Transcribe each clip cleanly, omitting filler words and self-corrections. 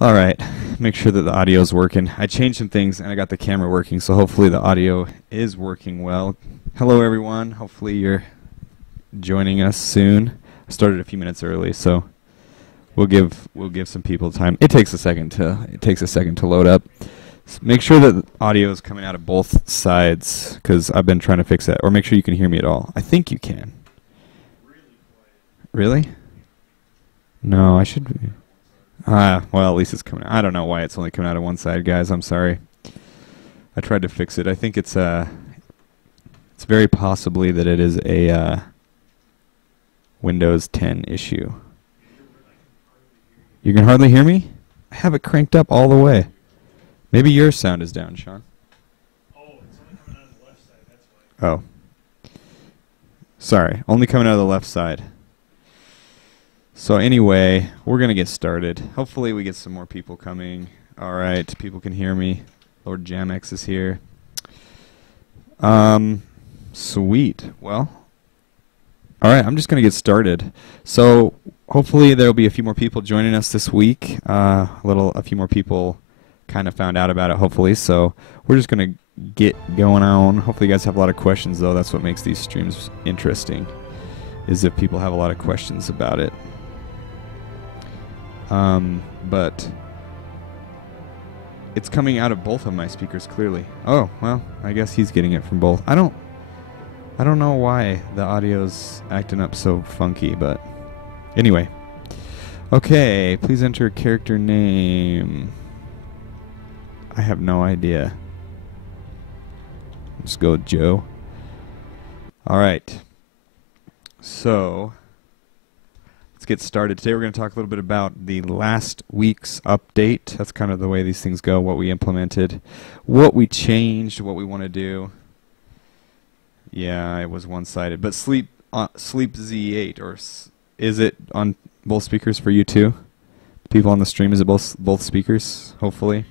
All right, make sure that the audio is working. I changed some things and I got the camera working, so hopefully the audio is working well. Hello everyone, hopefully you're joining us soon. I started a few minutes early, so we'll give some people time. It takes a second to load up. So make sure that the audio is coming out of both sides, because I've been trying to fix that. Or make sure you can hear me at all. I think you can. Really? No, I should be. Well, at least it's coming out. I don't know why it's only coming out of one side, guys. I'm sorry. I tried to fix it. I think it's very possibly that it is a Windows 10 issue. You can hardly hear me? I have it cranked up all the way. Maybe your sound is down, Sean. Oh, it's only coming out of the left side, that's why. Oh. Sorry, only coming out of the left side. So anyway, we're going to get started. Hopefully we get some more people coming. All right, people can hear me. Lord Jamex is here. Sweet. Well, all right, I'm just going to get started. So hopefully there'll be a few more people joining us this week. A few more people kind of found out about it, hopefully. So we're just going to get going on. Hopefully you guys have a lot of questions, though. That's what makes these streams interesting, is if people have a lot of questions about it. But it's coming out of both of my speakers clearly. Oh, well, I guess he's getting it from both. I don't know why the audio's acting up so funky, but anyway. Okay, please enter character name. I have no idea. Let's go with Joe. All right. So let's get started. Today we're going to talk a little bit about the last week's update. That's kind of the way these things go, what we implemented, what we changed, what we want to do. Yeah, it was one-sided. But Sleep Z8, or is it on both speakers for you too? People on the stream, is it both speakers, hopefully?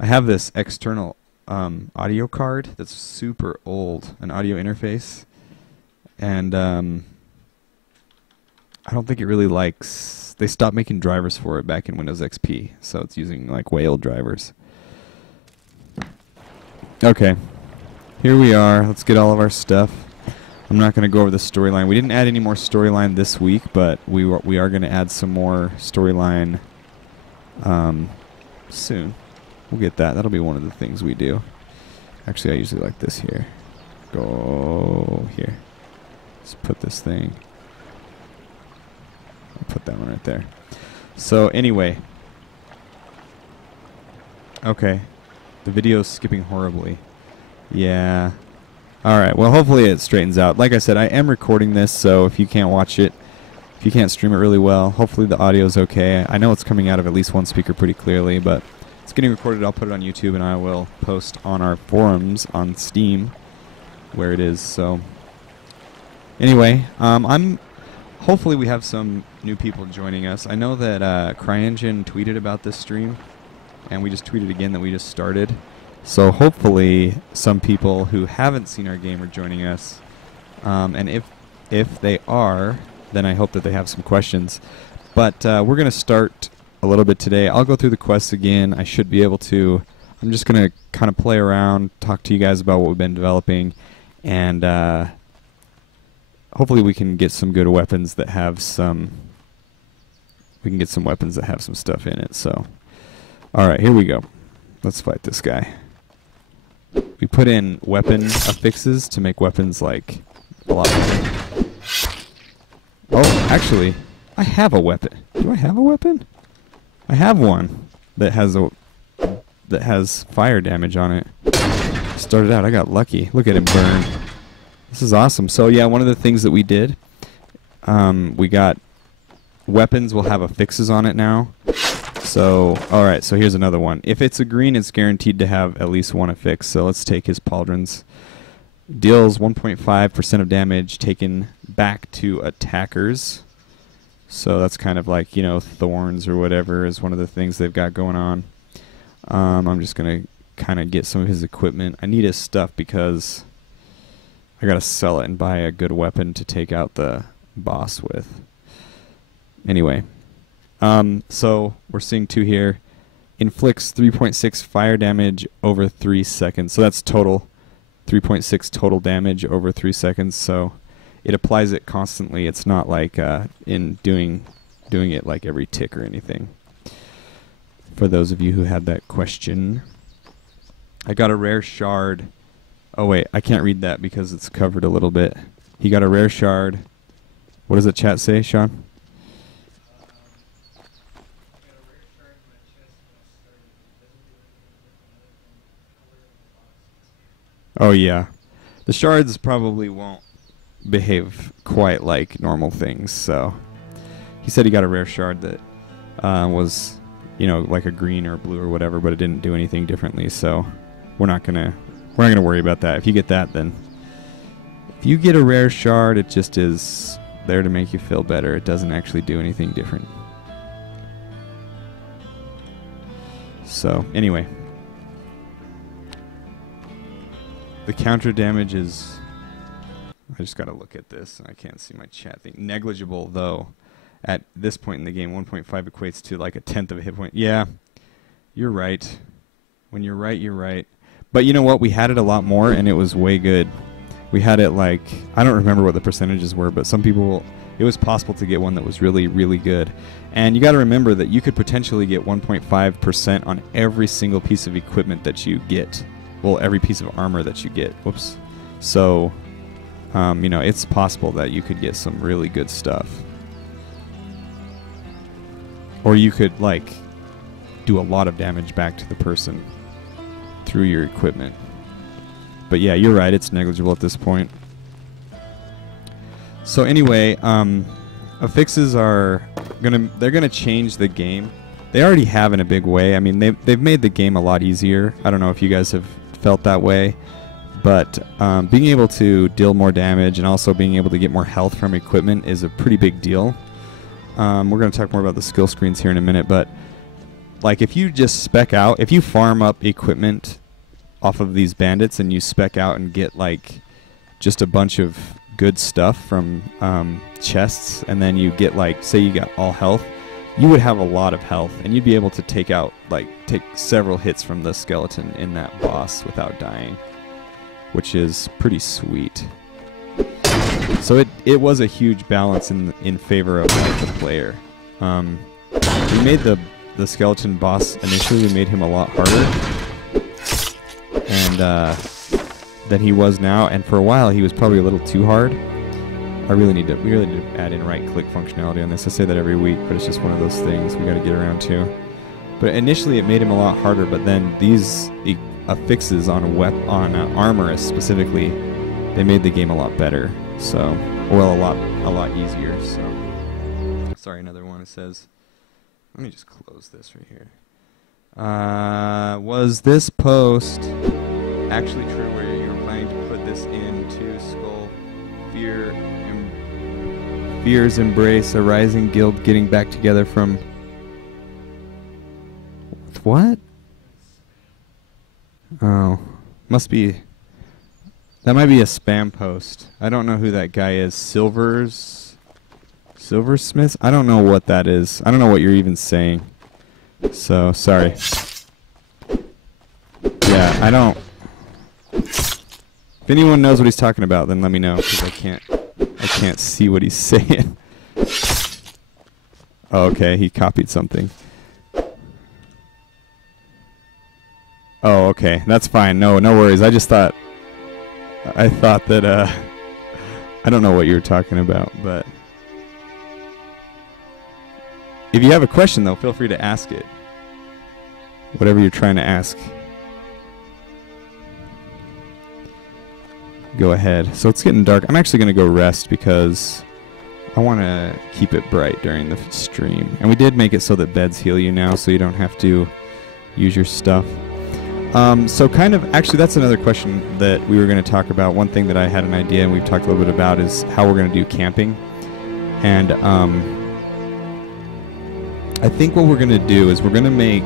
I have this external audio card that's super old, an audio interface. And I don't think it really likes... They stopped making drivers for it back in Windows XP, so it's using like way old drivers. Okay, here we are. Let's get all of our stuff. I'm not going to go over the storyline. We didn't add any more storyline this week, but we are going to add some more storyline soon. We'll get that. That'll be one of the things we do. Actually, I usually like this here. Go here. Let's put this thing. I'll put that one right there. So anyway. Okay. The video's skipping horribly. Yeah. Alright, well hopefully it straightens out. Like I said, I am recording this, so if you can't watch it, if you can't stream it really well, hopefully the audio's okay. I know it's coming out of at least one speaker pretty clearly, but it's getting recorded. I'll put it on YouTube and I will post on our forums on Steam where it is. So anyway, hopefully we have some new people joining us. I know that CryEngine tweeted about this stream, and we just tweeted again that we just started. So hopefully some people who haven't seen our game are joining us. And if they are, then I hope that they have some questions. But we're going to start a little bit today. I'll go through the quests again. I should be able to. I'm just going to kind of play around, talk to you guys about what we've been developing, and hopefully we can get some good weapons that have some... We can get some weapons that have some stuff in it. So, all right, here we go. Let's fight this guy. We put in weapon affixes to make weapons like a lot better. Oh, actually, I have a weapon. Do I have a weapon? I have one that has fire damage on it. Started out, I got lucky. Look at it burn. This is awesome. So yeah, one of the things that we did, we got weapons will have affixes on it now. So, alright, so here's another one. If it's a green, it's guaranteed to have at least one affix. So let's take his pauldrons. Deals 1.5% of damage taken back to attackers. So that's kind of like, you know, thorns or whatever is one of the things they've got going on. I'm just going to kind of get some of his equipment. I need his stuff because I got to sell it and buy a good weapon to take out the boss with. Anyway. So we're seeing 2 here. Inflicts 3.6 fire damage over 3 seconds. So that's total. 3.6 total damage over 3 seconds. So it applies it constantly. It's not like in doing it like every tick or anything. For those of you who had that question. I got a rare shard. Oh wait, I can't read that because it's covered a little bit. He got a rare shard. What does the chat say, Sean? Oh yeah. The shards probably won't behave quite like normal things, so he said he got a rare shard that was, you know, like a green or blue or whatever, but it didn't do anything differently, so we're not gonna worry about that. If you get that, then if you get a rare shard, it just is there to make you feel better. It doesn't actually do anything different. So anyway, the counter damage is, I just gotta look at this. I can't see my chat thing. Negligible though. At this point in the game, 1.5 equates to like 1/10 of a hit point. Yeah, you're right. When you're right, you're right. But you know what? We had it a lot more, and it was way good. We had it like, I don't remember what the percentages were, but some people, it was possible to get one that was really, really good. And you got to remember that you could potentially get 1.5% on every single piece of equipment that you get. Well, every piece of armor that you get. Whoops. So, you know, it's possible that you could get some really good stuff. Or you could, like, do a lot of damage back to the person through your equipment. But yeah, you're right, it's negligible at this point. So anyway, affixes are they're gonna change the game. They already have in a big way. I mean, they've made the game a lot easier. I don't know if you guys have felt that way, but being able to deal more damage and also being able to get more health from equipment is a pretty big deal. We're going to talk more about the skill screens here in a minute, but like if you just spec out, if you farm up equipment off of these bandits and you spec out and get like just a bunch of good stuff from chests, and then you get like, say you got all health, you would have a lot of health and you'd be able to take several hits from the skeleton in that boss without dying, which is pretty sweet. So it was a huge balance in favor of like, the player. We made the skeleton boss initially. We made him a lot harder, and than he was now. And for a while, he was probably a little too hard. We really need to add in right-click functionality on this. I say that every week, but it's just one of those things we got to get around to. But initially, it made him a lot harder. But then these affixes on armor specifically, they made the game a lot better. So, well, a lot easier. So, sorry, another one. It says, let me just close this right here. Was this post actually true where you were planning to put this into Skull Fear's Embrace, a rising guild getting back together from... What? Oh, must be... That might be a spam post. I don't know who that guy is. Silversmith? I don't know what that is. I don't know what you're even saying. So, sorry. Yeah, I don't... If anyone knows what he's talking about, then let me know, because I can't see what he's saying. Oh, okay, he copied something. Oh, okay, that's fine. No worries. I thought that, I don't know what you were talking about, but... If you have a question, though, feel free to ask it. Whatever you're trying to ask. Go ahead. So it's getting dark. I'm actually going to go rest because I want to keep it bright during the stream. And we did make it so that beds heal you now, so you don't have to use your stuff. So kind of, actually that's another question that we were going to talk about. One thing that I had an idea and we've talked a little bit about is how we're going to do camping. And I think what we're going to do is we're going to make,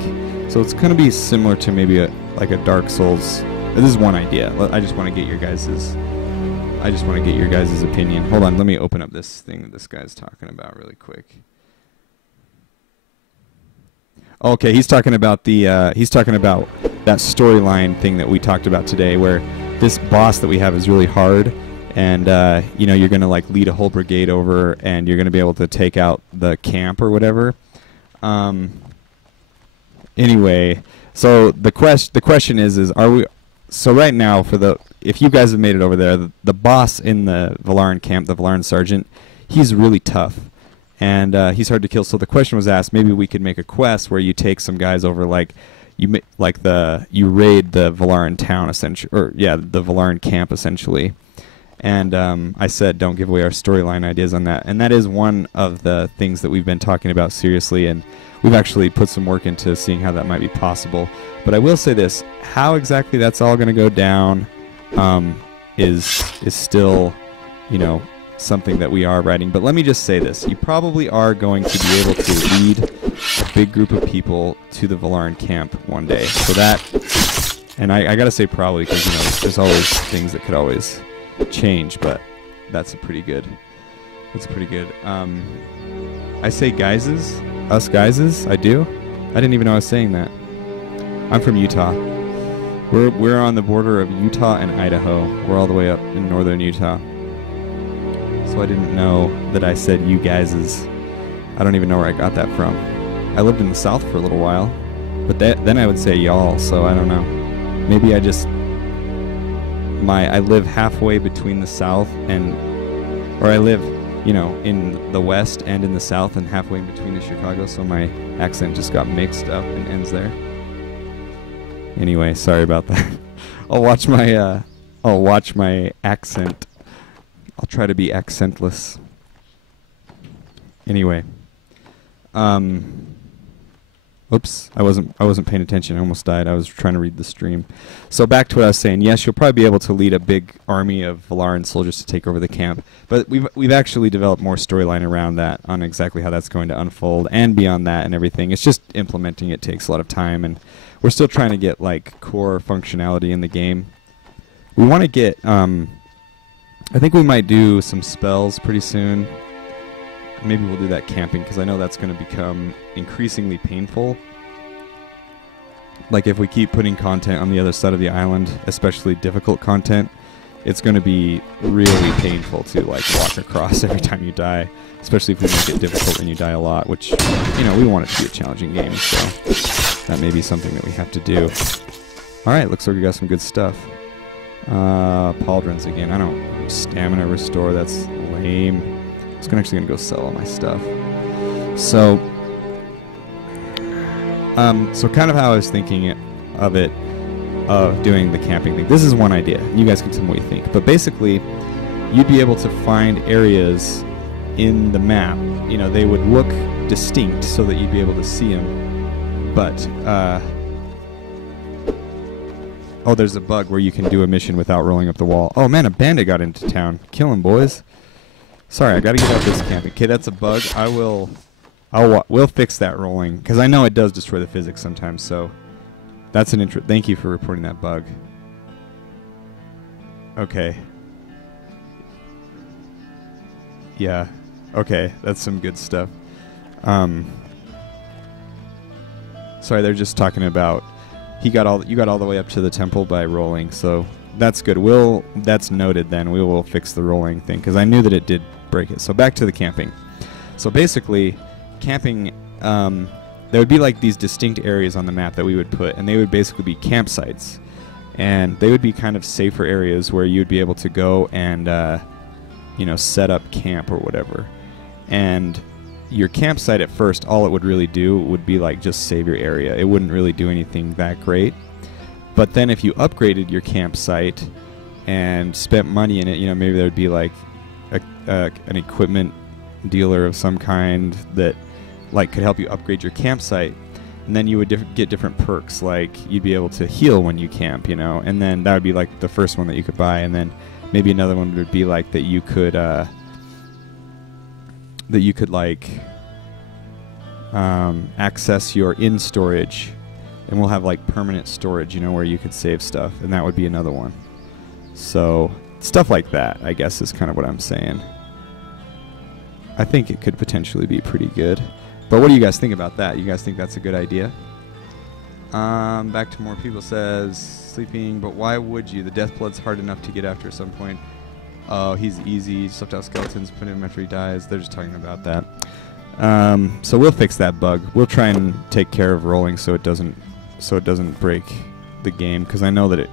so it's going to be similar to maybe like a Dark Souls. This is one idea. I just want to get your guys' opinion. Hold on, let me open up this thing that this guy's talking about really quick. Okay, he's talking about the he's talking about that storyline thing that we talked about today, where this boss that we have is really hard, and you know, you're gonna like lead a whole brigade over, and you're gonna be able to take out the camp or whatever. Anyway, so the question is are we? So right now, if you guys have made it over there, the boss in the Valaran camp, the Valaran sergeant, he's really tough. And he's hard to kill. So the question was asked, maybe we could make a quest where you take some guys over, like you raid the Valaran town essentially, or yeah, the Valaran camp essentially. And I said, don't give away our storyline ideas on that. And that is one of the things that we've been talking about seriously, and we've actually put some work into seeing how that might be possible. But I will say this: how exactly that's all going to go down is still, you know, something that we are writing. But let me just say this: you probably are going to be able to lead a big group of people to the Valaran camp one day. So that, and I gotta say probably, because you know there's always things that could always change, but that's pretty good. That's pretty good. I say guyses, us guyses. I do. I didn't even know I was saying that. I'm from Utah. We're on the border of Utah and Idaho. We're all the way up in northern Utah. So I didn't know that I said you guyses. I don't even know where I got that from. I lived in the South for a little while, but then I would say y'all, so I don't know. Maybe I just... I live halfway between the South or I live, you know, in the West and in the South and halfway in between Chicago, so my accent just got mixed up and ends there. Anyway, sorry about that. I'll watch my accent. I'll try to be accentless. Anyway, oops, I wasn't paying attention. I almost died. I was trying to read the stream. So back to what I was saying. Yes, you'll probably be able to lead a big army of Valaran soldiers to take over the camp, but we've actually developed more storyline around that, on exactly how that's going to unfold, and beyond that and everything. It's just implementing it takes a lot of time, and we're still trying to get like core functionality in the game. We want to get I think we might do some spells pretty soon. Maybe we'll do that camping, because I know that's going to become increasingly painful. Like if we keep putting content on the other side of the island, especially difficult content, it's going to be really painful to like walk across every time you die, especially if we make it difficult and you die a lot, which, you know, we want it to be a challenging game, so that may be something that we have to do. Alright, looks like we got some good stuff. Pauldrons again. I don't... Stamina restore, that's lame. I'm actually going to go sell all my stuff. So, so kind of how I was thinking of doing the camping thing. This is one idea. You guys can tell me what you think. But basically, you'd be able to find areas in the map. You know, they would look distinct so that you'd be able to see them. But, oh, there's a bug where you can do a mission without rolling up the wall. Oh man, a bandit got into town. Kill him, boys. Sorry, I gotta get out of this camping. Okay, that's a bug. We'll fix that rolling, because I know it does destroy the physics sometimes. So that's an thank you for reporting that bug. Okay. Yeah. Okay, that's some good stuff. Sorry, they're just talking about you got all the way up to the temple by rolling, so that's good. That's noted then. We will fix the rolling thing, because I knew that it did break it. So back to the camping. So basically, camping, there would be like these distinct areas on the map that we would put, and they would basically be campsites. And they would be kind of safer areas where you'd be able to go and, you know, set up camp or whatever. And your campsite at first, all it would really do would be like just save your area. It wouldn't really do anything that great. But then if you upgraded your campsite and spent money in it, you know, maybe there would be like an equipment dealer of some kind that like could help you upgrade your campsite, and then you would get different perks, like you'd be able to heal when you camp, you know, and then that would be like the first one that you could buy, and then maybe another one would be like that you could like access your in storage, and we'll have like permanent storage, you know, where you could save stuff, and that would be another one. So stuff like that, I guess, is kind of what I'm saying. I think it could potentially be pretty good. But what do you guys think about that? You guys think that's a good idea? Back to more people says sleeping, but why would you? The death blood's hard enough to get after at some point. Oh, he's easy. Slipped out skeletons, put him after he dies. They're just talking about that. So we'll fix that bug. We'll try and take care of rolling so it doesn't break the game, because I know that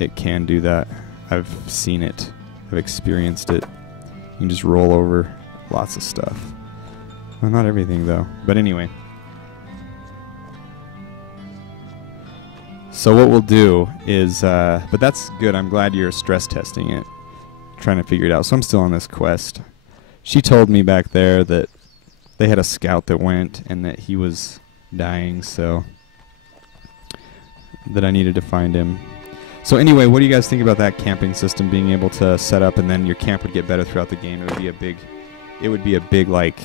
it can do that. I've seen it. I've experienced it. You can just roll over lots of stuff. Well, not everything though. But anyway. So what we'll do is, but that's good. I'm glad you're stress testing it, trying to figure it out. So I'm still on this quest. She told me back there that they had a scout that went and that he was dying, so that I needed to find him. So anyway, what do you guys think about that camping system, being able to set up and then your camp would get better throughout the game? It would be a big like,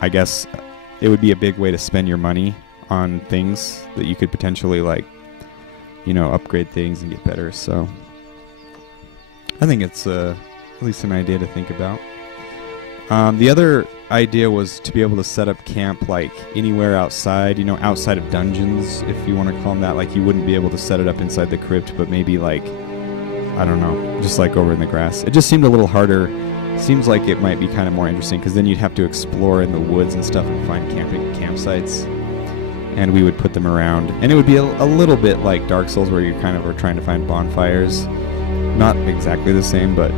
I guess it would be a big way to spend your money on things that you could potentially, like, you know, upgrade things and get better. So I think it's at least an idea to think about. The other idea was to be able to set up camp like anywhere outside, you know, outside of dungeons, if you want to call them that. Like, you wouldn't be able to set it up inside the crypt, but maybe like, I don't know, just like over in the grass. It just seemed a little harder. Seems like it might be kind of more interesting, because then you'd have to explore in the woods and stuff and find campsites, and we would put them around. And it would be a little bit like Dark Souls, where you kind of are trying to find bonfires. Not exactly the same, but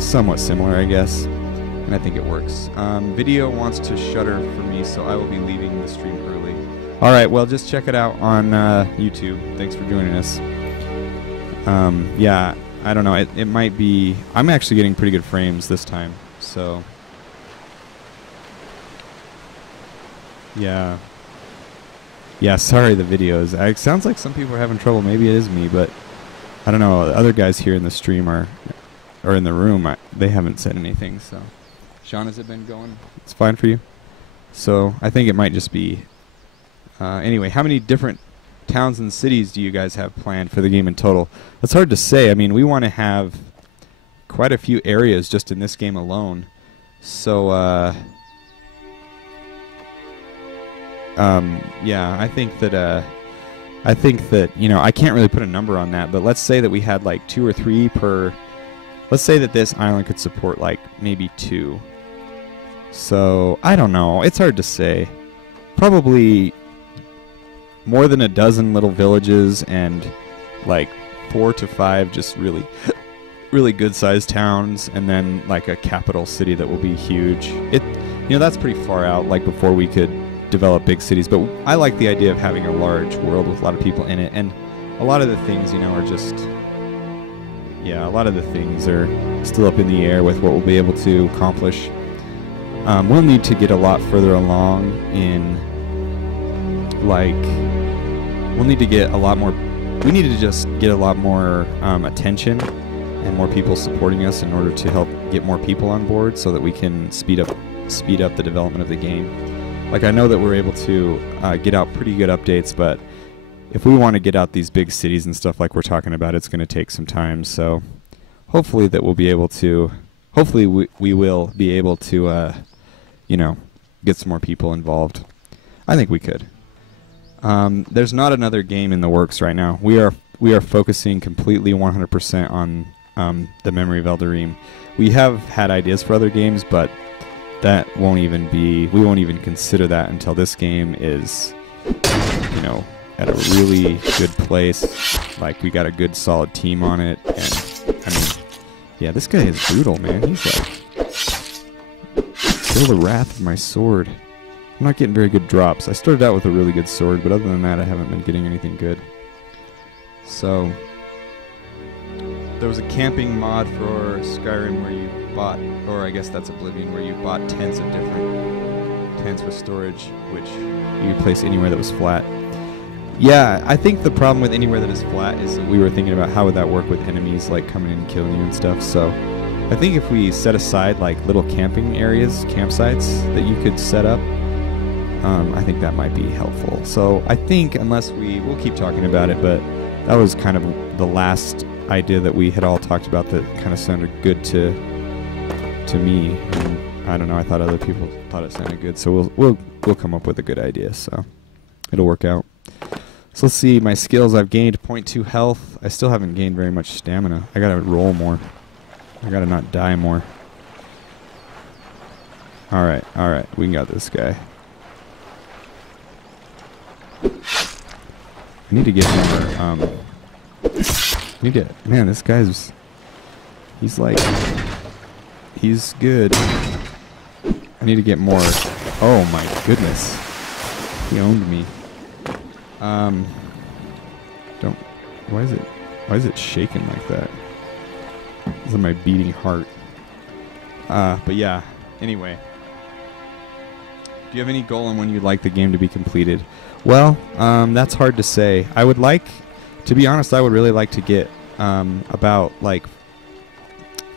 somewhat similar, I guess. And I think it works. Video wants to shutter for me, so I will be leaving the stream early. All right, well, just check it out on YouTube. Thanks for joining us. Yeah, I don't know. It might be... I'm actually getting pretty good frames this time, so... Yeah. Yeah, sorry, the videos. It sounds like some people are having trouble. Maybe it is me, but I don't know. The other guys here in the stream or in the room, they haven't said anything, so... Sean, has it been going? It's fine for you? So I think it might just be... anyway, how many different towns and cities do you guys have planned for the game in total? It's hard to say. I mean, we want to have quite a few areas just in this game alone. So, yeah, I think that, you know, I can't really put a number on that, but let's say that we had like 2 or 3 per... Let's say that this island could support like maybe 2. So, I don't know. It's hard to say. Probably more than a dozen little villages and like 4 to 5 just really, really good-sized towns, and then like a capital city that will be huge. You know, that's pretty far out, like before we could develop big cities. But I like the idea of having a large world with a lot of people in it, and a lot of the things, you know, are just... Yeah, a lot of the things are still up in the air with what we'll be able to accomplish. We'll need to get a lot further along in, like, we'll need to get a lot more, we need to just get a lot more attention and more people supporting us in order to help get more people on board so that we can speed up the development of the game. Like, I know that we're able to get out pretty good updates, but if we want to get out these big cities and stuff like we're talking about, it's going to take some time. So hopefully that we'll be able to, hopefully we will be able to, you know, get some more people involved. I think we could. There's not another game in the works right now. We are focusing completely 100% on the Memory of Eldarim. We have had ideas for other games, but that won't even be, we won't even consider that until this game is, you know, at a really good place. Like, we got a good solid team on it, and I mean, yeah, this guy is brutal, man. He's like, feel the wrath of my sword. I'm not getting very good drops. I started out with a really good sword, but other than that, I haven't been getting anything good. So, there was a camping mod for Skyrim where you bought, or I guess that's Oblivion, where you bought tents of different tents with storage, which you could place anywhere that was flat. Yeah, I think the problem with anywhere that is flat is that we were thinking about how would that work with enemies like coming in and killing you and stuff. So I think if we set aside like little camping areas, campsites that you could set up, I think that might be helpful. So I think, unless we'll keep talking about it, but that was kind of the last idea that we had all talked about that kind of sounded good to me. And I don't know. I thought other people thought it sounded good, so we'll come up with a good idea. So it'll work out. So let's see my skills. I've gained 0.2 health. I still haven't gained very much stamina. I gotta roll more. I gotta not die more. All right, we got this guy. I need to get more. Man, this guy's. He's good. I need to get more. Oh my goodness, he owned me. Why is it shaking like that? This is my beating heart. But yeah. Anyway, do you have any goal on when you'd like the game to be completed? Well, that's hard to say. To be honest, I would really like to get about like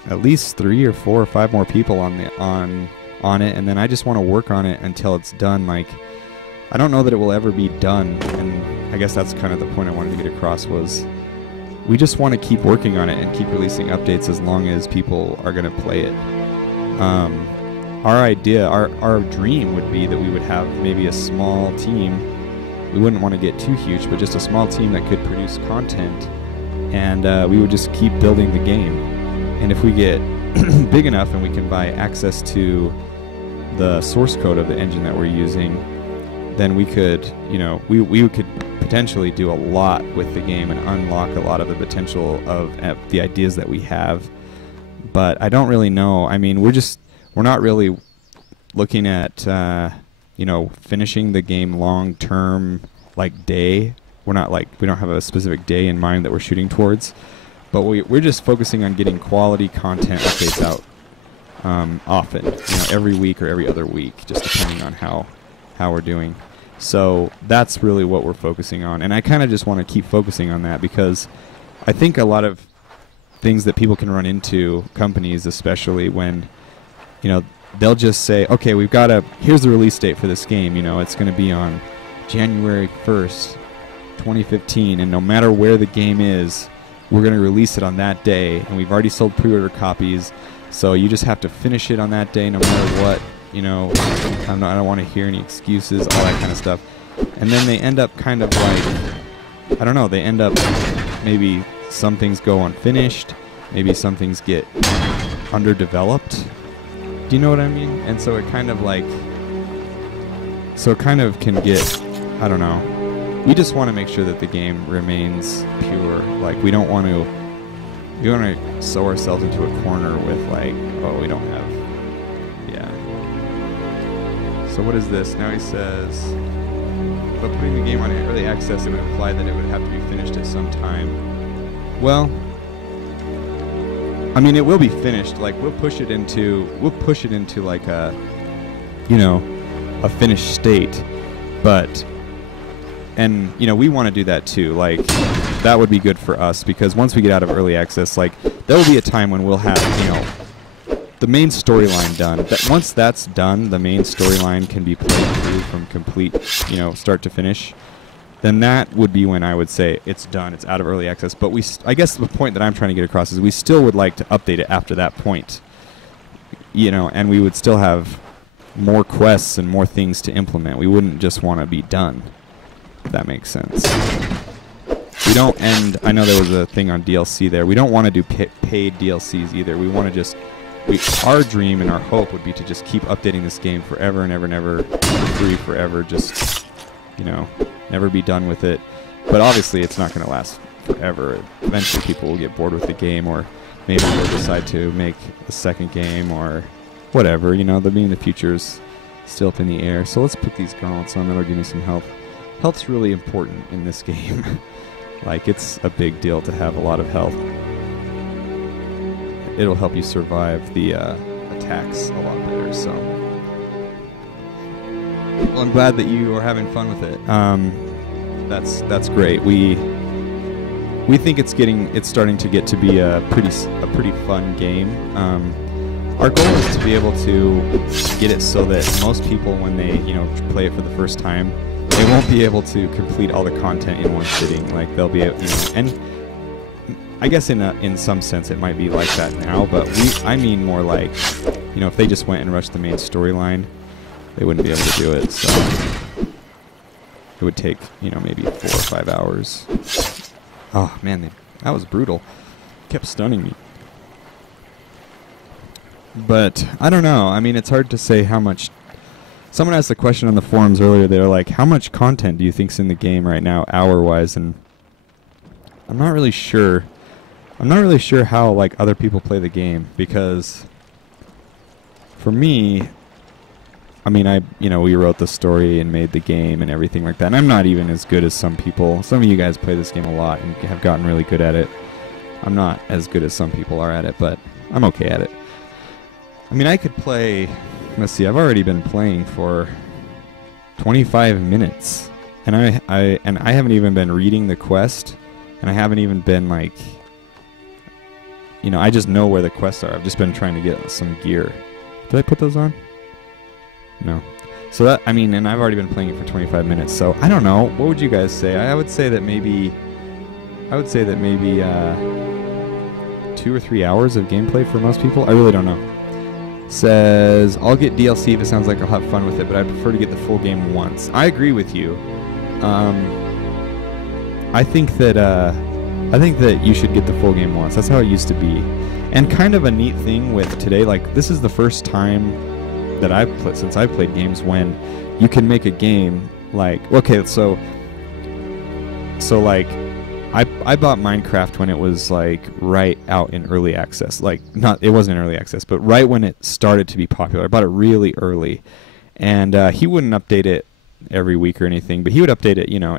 at least 3 or 4 or 5 more people on it, and then I just want to work on it until it's done. Like, I don't know that it will ever be done, and I guess that's kind of the point I wanted to get across was we just want to keep working on it and keep releasing updates as long as people are going to play it. Our idea, our dream would be that we would have maybe a small team. We wouldn't want to get too huge, but just a small team that could produce content, and we would just keep building the game. And if we get big enough and we can buy access to the source code of the engine that we're using, then we could, we could potentially do a lot with the game and unlock a lot of the potential of the ideas that we have. But I don't really know. I mean, we're not really looking at, finishing the game long term, like day. We don't have a specific day in mind that we're shooting towards. But we're just focusing on getting quality content updates out often, every week or every other week, just depending on how we're doing. So that's really what we're focusing on. And I kind of just want to keep focusing on that because I think a lot of things that people can run into, companies especially, when, they'll just say, okay, here's the release date for this game. It's going to be on January 1st, 2015, and no matter where the game is, we're going to release it on that day, and we've already sold pre-order copies, so you just have to finish it on that day no matter what. I don't want to hear any excuses, all that kind of stuff. And then they end up kind of like, I don't know, they end up, maybe some things go unfinished, maybe some things get underdeveloped. Do you know what I mean? And so it kind of can get, I don't know. We just want to make sure that the game remains pure. Like, we don't want to sew ourselves into a corner with like, oh, we don't have, yeah. So what is this? Now he says, but putting the game on early access, it would imply that it would have to be finished at some time. Well, I mean, it will be finished. Like, we'll push it into like a, a finished state, but. And, we want to do that too. Like, that would be good for us because once we get out of early access, like, there will be a time when we'll have, the main storyline done. Once that's done, the main storyline can be played through from complete, start to finish. Then that would be when I would say it's done, it's out of early access. But I guess the point that I'm trying to get across is we still would like to update it after that point. And we would still have more quests and more things to implement. We wouldn't just want to be done. If that makes sense. We don't end. I know there was a thing on DLC there. We don't want to do paid DLCs either. We want to just. Our dream and our hope would be to just keep updating this game forever and ever and ever, for free forever. Just, never be done with it. But obviously, it's not going to last forever. Eventually, people will get bored with the game, or maybe they'll decide to make a second game or whatever. The future's still up in the air. So let's put these gauntlets on. That'll give me some health. Health's really important in this game. Like, it's a big deal to have a lot of health. It'll help you survive the attacks a lot better, so. Well, I'm glad that you are having fun with it. That's great. We think it's starting to get to be a pretty fun game. Our goal is to be able to get it so that most people, when they play it for the first time, they won't be able to complete all the content in one sitting. Like, they'll be able, and I guess in some sense it might be like that now, but I mean more like you know, if they just went and rushed the main storyline, they wouldn't be able to do it. So it would take, you know, maybe 4 or 5 hours. Oh man, that was brutal. Kept stunning me. But I don't know. I mean, it's hard to say how much. Someone asked a question on the forums earlier. They were like, "How much content do you think's in the game right now, hour-wise?" And I'm not really sure. I'm not really sure how like other people play the game, because for me, I mean, we wrote the story and made the game and everything like that. And I'm not even as good as some people. Some of you guys play this game a lot and have gotten really good at it. I'm not as good as some people are at it, but I'm okay at it. I mean, I could play. Let's see. I've already been playing for 25 minutes, and I haven't even been reading the quest, and I haven't even been like, you know, I just know where the quests are. I've just been trying to get some gear. Did I put those on? No. So that, I mean, and I've already been playing it for 25 minutes. So I don't know. What would you guys say? I would say that maybe 2 or 3 hours of gameplay for most people. I really don't know. Says, I'll get DLC if it sounds like I'll have fun with it, but I prefer to get the full game once. I agree with you. I think that you should get the full game once. That's how it used to be. And kind of a neat thing with today, like this is the first time that I've played since I've played games when you can make a game like, okay, so like I bought Minecraft when it was like right out in early access. Like it wasn't in early access, but right when it started to be popular. I bought it really early. And he wouldn't update it every week or anything, but he would update it, you know,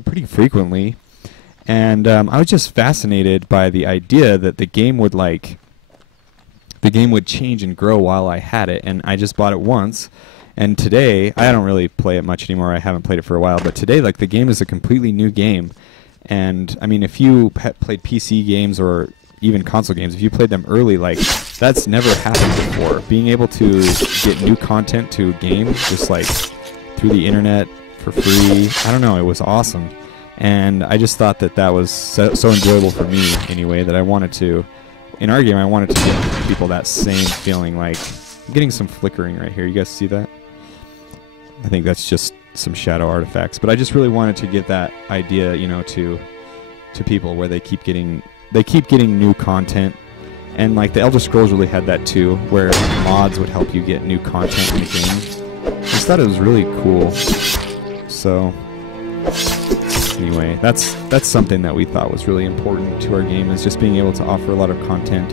pretty frequently. And I was just fascinated by the idea that the game would change and grow while I had it. And I just bought it once. And today, I don't really play it much anymore. I haven't played it for a while. But today, like, the game is a completely new game. And, I mean, if you played PC games or even console games, if you played them early, like, that's never happened before. Being able to get new content to a game just, like, through the internet for free, I don't know, it was awesome. And I just thought that was so enjoyable for me, anyway, that I wanted to, in our game, I wanted to give people that same feeling. Like, I'm getting some flickering right here. You guys see that? I think that's just some shadow artifacts. But I just really wanted to give that idea, you know, to people where they keep getting new content. And like the Elder Scrolls really had that too, where mods would help you get new content in the game. I just thought it was really cool. So anyway, that's something that we thought was really important to our game, is just being able to offer a lot of content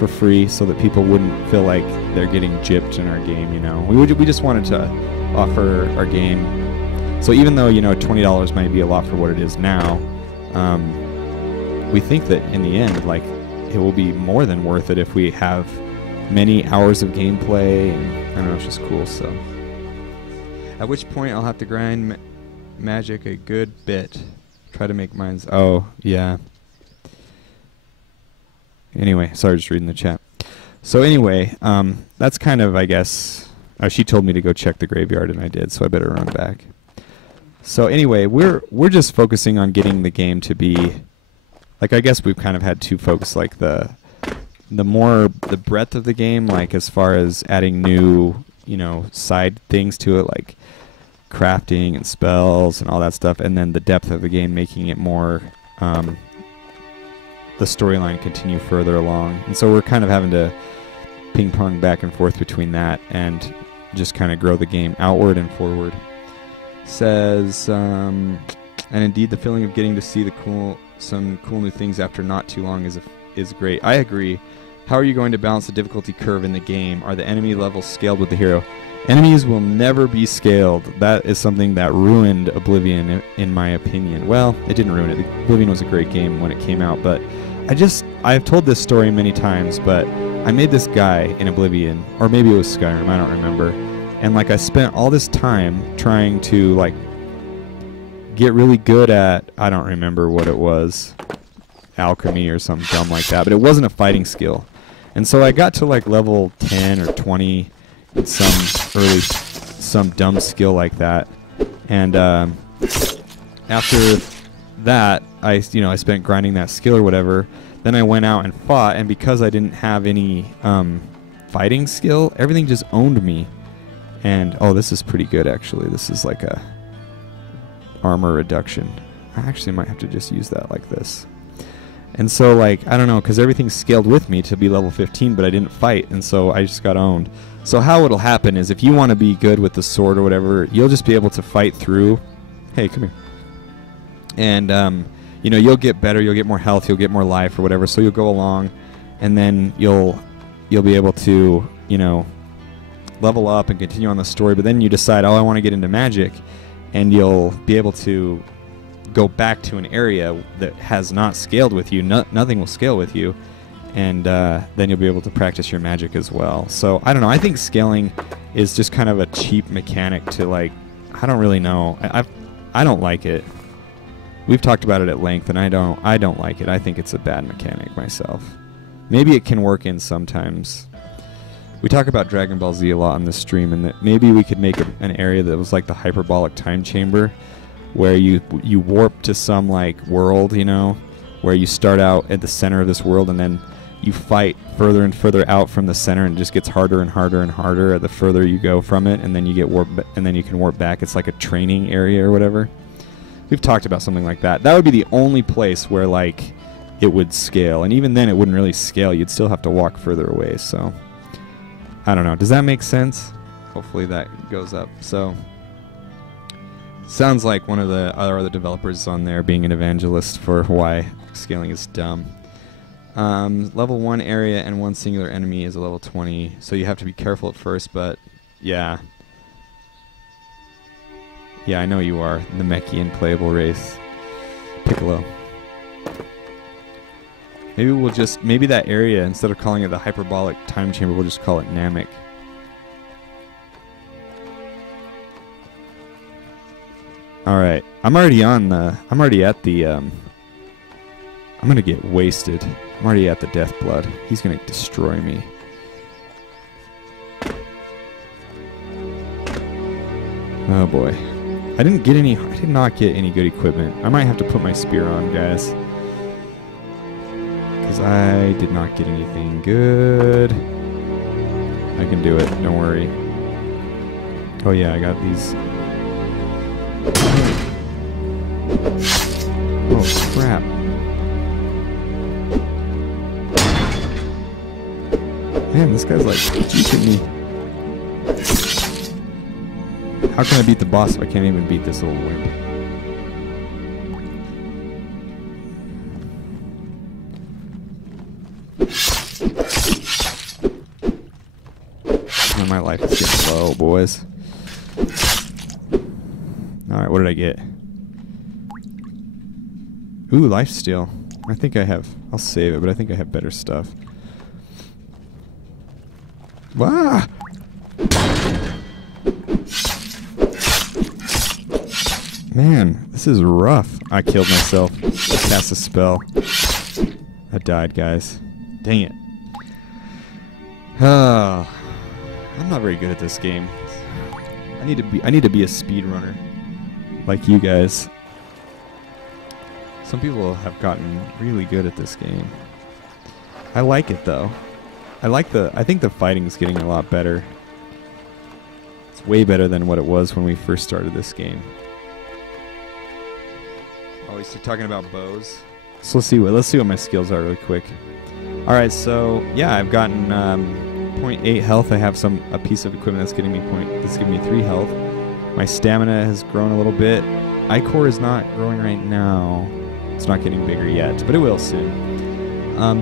for free so that people wouldn't feel like they're getting gypped in our game, you know. We just wanted to offer our game. So even though, you know, $20 might be a lot for what it is now, we think that in the end, like, it will be more than worth it if we have many hours of gameplay. And I don't know, it's just cool. So at which point I'll have to grind magic a good bit. Try to make mines. Oh, yeah. Anyway, sorry, just reading the chat. So anyway, that's kind of, I guess, she told me to go check the graveyard, and I did, so I better run back. So anyway, we're just focusing on getting the game to be, like, I guess we've kind of had two focus, like the breadth of the game, like as far as adding new, you know, side things to it, like crafting and spells and all that stuff, and then the depth of the game, making it more, the storyline continue further along. And so we're kind of having to ping pong back and forth between that and just kind of grow the game outward and forward. Says, and indeed the feeling of getting to see some cool new things after not too long is great. I agree. How are you going to balance the difficulty curve in the game? Are the enemy levels scaled with the hero? Enemies will never be scaled. That is something that ruined Oblivion, in my opinion. Well, it didn't ruin it. Oblivion was a great game when it came out, but I've told this story many times, but I made this guy in Oblivion, or maybe it was Skyrim, I don't remember, and like I spent all this time trying to like get really good at, I don't remember what it was, alchemy or something dumb like that, but it wasn't a fighting skill. And so I got to like level 10 or 20 in some dumb skill like that, and after that I spent grinding that skill or whatever. Then I went out and fought, and because I didn't have any fighting skill, everything just owned me. And oh, this is pretty good actually. This is like a armor reduction. I actually might have to just use that like this. And so like, I don't know, because everything scaled with me to be level 15, but I didn't fight, and so I just got owned. So how it'll happen is if you want to be good with the sword or whatever, you'll just be able to fight through. Hey, come here. And you know, you'll get better, you'll get more health, you'll get more life or whatever, so you'll go along, and then you'll be able to, you know, level up and continue on the story. But then you decide, oh, I want to get into magic, and you'll be able to go back to an area that has not scaled with you. Nothing will scale with you, and then you'll be able to practice your magic as well. So I don't know, I think scaling is just kind of a cheap mechanic to, like, I don't really know. I don't like it. We've talked about it at length, and I don't like it. I think it's a bad mechanic myself. Maybe it can work in sometimes. We talk about Dragon Ball Z a lot on this stream, and that maybe we could make an area that was like the hyperbolic time chamber, where you warp to some like world, you know, where you start out at the center of this world, and then you fight further and further out from the center, and it just gets harder and harder and harder the further you go from it, and then you get and then you can warp back. It's like a training area or whatever. We've talked about something like that. That would be the only place where like it would scale, and even then it wouldn't really scale. You'd still have to walk further away. So I don't know. Does that make sense? Hopefully that goes up. So sounds like one of the other developers on there being an evangelist for why scaling is dumb. Level 1 area and one singular enemy is a level 20, so you have to be careful at first, but yeah. Yeah, I know you are. The Namekian playable race. Piccolo. Maybe that area, instead of calling it the hyperbolic time chamber, we'll just call it Namek. Alright, I'm already at the, I'm gonna get wasted. I'm already at the Death Blood. He's gonna destroy me. Oh boy. I did not get any good equipment. I might have to put my spear on, guys. Because I did not get anything good. I can do it, don't worry. Oh yeah, I got these. Oh crap. Man, this guy's like juking me. How can I beat the boss if I can't even beat this little wimp? Oh, my life is getting low, boys. Alright, what did I get? Ooh, lifesteal. I think I have. I'll save it, but I think I have better stuff. Ah! Man, this is rough. I killed myself. I cast a spell. I died, guys. Dang it. I'm not very good at this game. I need to be a speedrunner, like you guys. Some people have gotten really good at this game. I like it though. I think the fighting's getting a lot better. It's way better than what it was when we first started this game. Oh, he's talking about bows. So let's see what my skills are really quick. All right, so yeah, I've gotten 0.8 health. I have a piece of equipment that's giving me 3 health. My stamina has grown a little bit. Ichor is not growing right now. It's not getting bigger yet, but it will soon.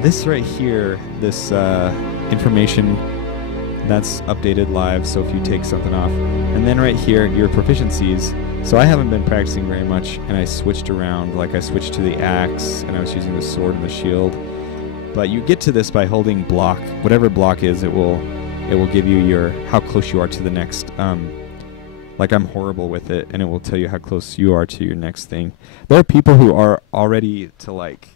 This right here, this information, that's updated live, so if you take something off. And then right here, your proficiencies. So I haven't been practicing very much, and I switched around. Like I switched to the axe, and I was using the sword and the shield. But you get to this by holding block. Whatever block is, it will give you how close you are to the next. Like I'm horrible with it, and it will tell you how close you are to your next thing. There are people who are already to like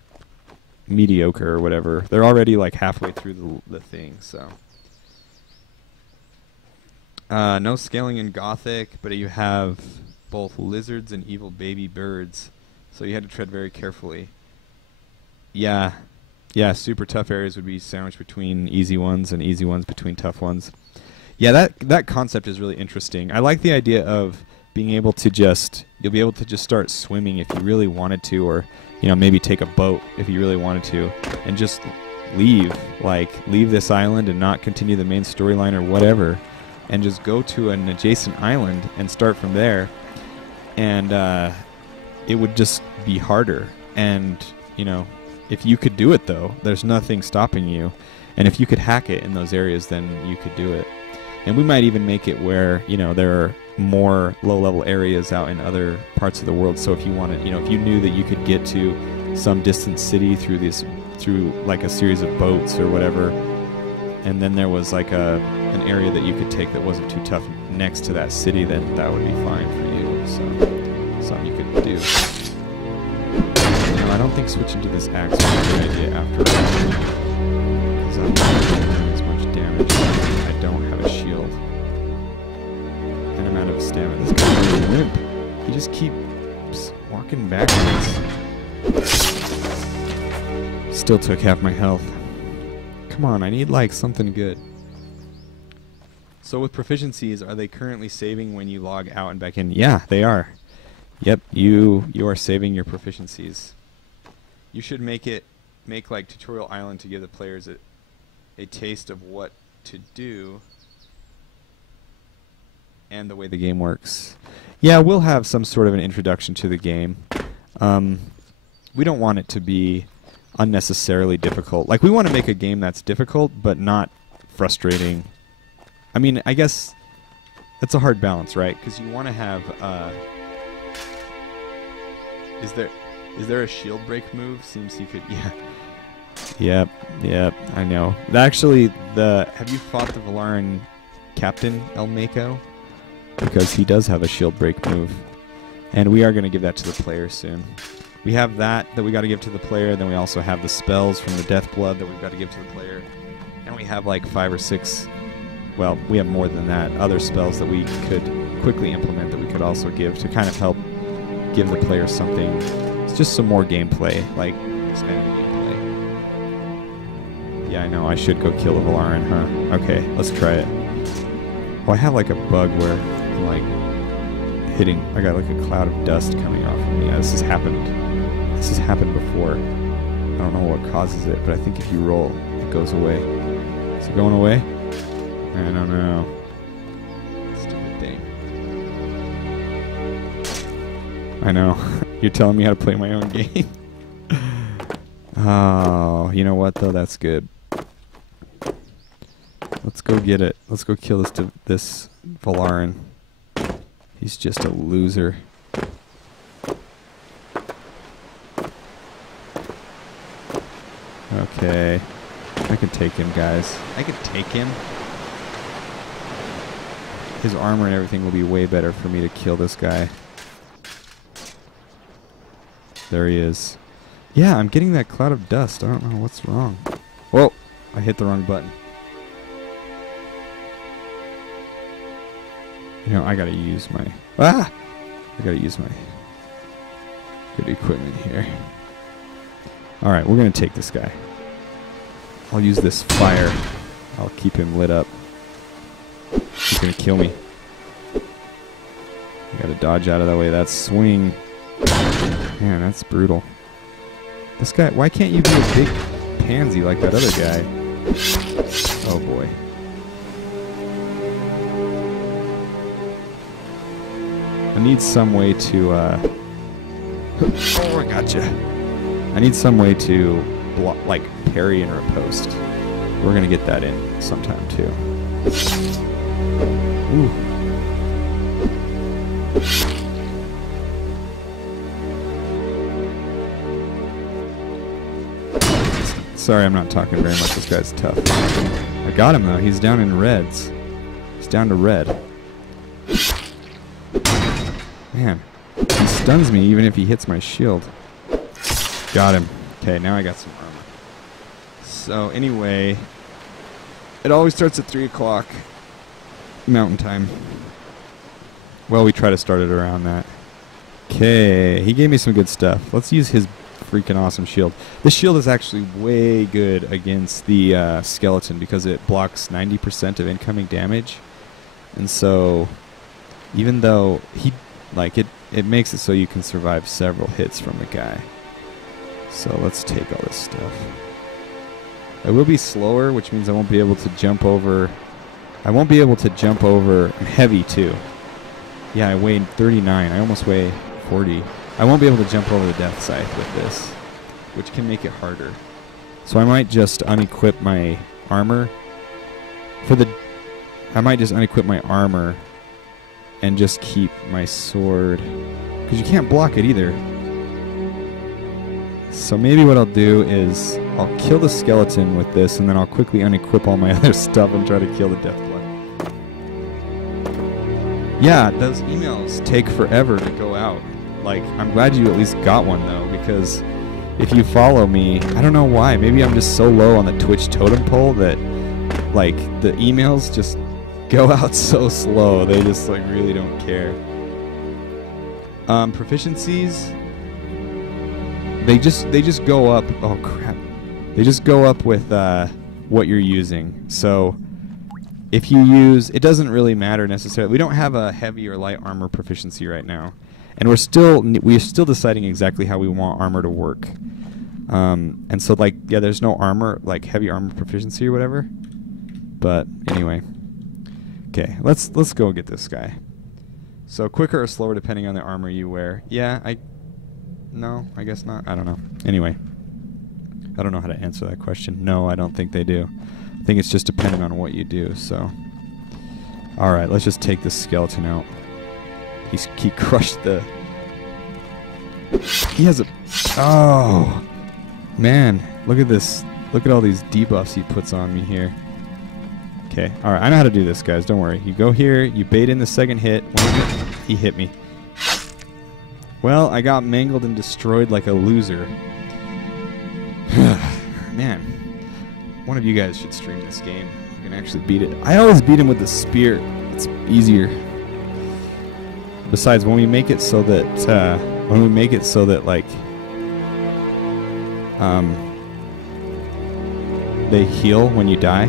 mediocre or whatever. They're already like halfway through the thing. So no scaling in Gothic, but you have both lizards and evil baby birds, so you had to tread very carefully. Yeah, Yeah, super tough areas would be sandwiched between easy ones and easy ones between tough ones. Yeah, that concept is really interesting. I like the idea of being able to you'll be able to just start swimming if you really wanted to, or, you know, maybe take a boat if you really wanted to, and just leave this island and not continue the main storyline or whatever, and just go to an adjacent island and start from there. And it would just be harder. And, you know, if you could do it, though, there's nothing stopping you. And if you could hack it in those areas, then you could do it. And we might even make it where, you know, there are more low-level areas out in other parts of the world. So if you wanted, you know, if you knew that you could get to some distant city through like a series of boats or whatever, and then there was like an area that you could take that wasn't too tough next to that city, then that would be fine for you. So something you could do. No, I don't think switching to this axe is a good idea after all, because I'm not doing as much damage. I don't have a shield, and I'm out of stamina. This guy's a limp. He just keeps walking backwards. Still took half my health. Come on, I need like something good. So with proficiencies, are they currently saving when you log out and back in? Yeah, they are. Yep, you are saving your proficiencies. You should make like Tutorial Island to give the players a taste of what to do and the way the game works. Yeah, we'll have some sort of an introduction to the game. We don't want it to be unnecessarily difficult. Like, we want to make a game that's difficult but not frustrating. I mean, I guess that's a hard balance, right? Because you want to have is there a shield break move? Seems you could. Yeah. Yep, I know. Actually, have you fought the Valaran Captain El Mako? Because he does have a shield break move, and we are going to give that to the player soon. We have that we got to give to the player, then we also have the spells from the Death Blood that we've got to give to the player, and we have like 5 or 6, well, we have more than that, other spells that we could quickly implement that we could also give to kind of help give the player something. It's just some more gameplay, like expanded gameplay. Yeah, I know, I should go kill the Valaran, huh? Okay, let's try it. Well, I have like a bug where I'm like I got like a cloud of dust coming off of me. This has happened before. I don't know what causes it, but I think if you roll, it goes away. Is it going away? I don't know. Stupid thing. I know. You're telling me how to play my own game. Oh, you know what though? That's good. Let's go get it. Let's go kill this Valaran. He's just a loser. Okay. I can take him, guys. I can take him. His armor and everything will be way better for me to kill this guy. There he is. Yeah, I'm getting that cloud of dust. I don't know what's wrong. Whoa! I hit the wrong button. You know, I gotta use my... I gotta use my good equipment here. Alright, we're gonna take this guy. I'll use this fire. I'll keep him lit up. He's gonna kill me. I gotta dodge out of that way. That swing. Man, that's brutal. This guy... Why can't you be a big pansy like that other guy? Oh boy. I need some way to, oh, I gotcha. I need some way to, like, parry and riposte. We're gonna get that in sometime, too. Ooh. Sorry, I'm not talking very much. This guy's tough. I got him, though. He's down in reds. He's down to red. Man, he stuns me even if he hits my shield. Got him. Okay, now I got some armor. So anyway, it always starts at 3 o'clock Mountain Time. Well, we try to start it around that. Okay, he gave me some good stuff. Let's use his freaking awesome shield. This shield is actually way good against the skeleton because it blocks 90% of incoming damage. And so, even though it makes it so you can survive several hits from the guy. So let's take all this stuff. I will be slower, which means I won't be able to jump over. I'm heavy too. Yeah, I weigh 39. I almost weigh 40. I won't be able to jump over the death scythe with this, which can make it harder. So I might just unequip my armor and just keep my sword, because you can't block it either. So maybe what I'll do is I'll kill the skeleton with this, and then I'll quickly unequip all my other stuff and try to kill the Deathblood. Yeah, those emails take forever to go out. Like, I'm glad you at least got one, though, because if you follow me, I don't know why. Maybe I'm just so low on the Twitch totem pole that, like, the emails just go out so slow. They just, like, really don't care. Proficiencies... They just go up. Oh crap! They just go up with what you're using. So if you use, it doesn't really matter necessarily. We don't have a heavy or light armor proficiency right now, and we're still deciding exactly how we want armor to work. And so like there's no armor like heavy armor proficiency or whatever. But anyway, okay, let's go get this guy. So quicker or slower depending on the armor you wear. Yeah, No, I guess not. I don't know. Anyway, I don't know how to answer that question. No, I don't think they do. I think it's just depending on what you do, so. Alright, let's just take this skeleton out. He crushed the... He has a... Oh! Man, look at this. Look at all these debuffs he puts on me here. Okay, alright, I know how to do this, guys. Don't worry. You go here, you bait in the second hit. He hit me. Well, I got mangled and destroyed like a loser. Man, one of you guys should stream this game. You can actually beat it. I always beat him with the spear. It's easier. Besides, when we make it so that like they heal when you die,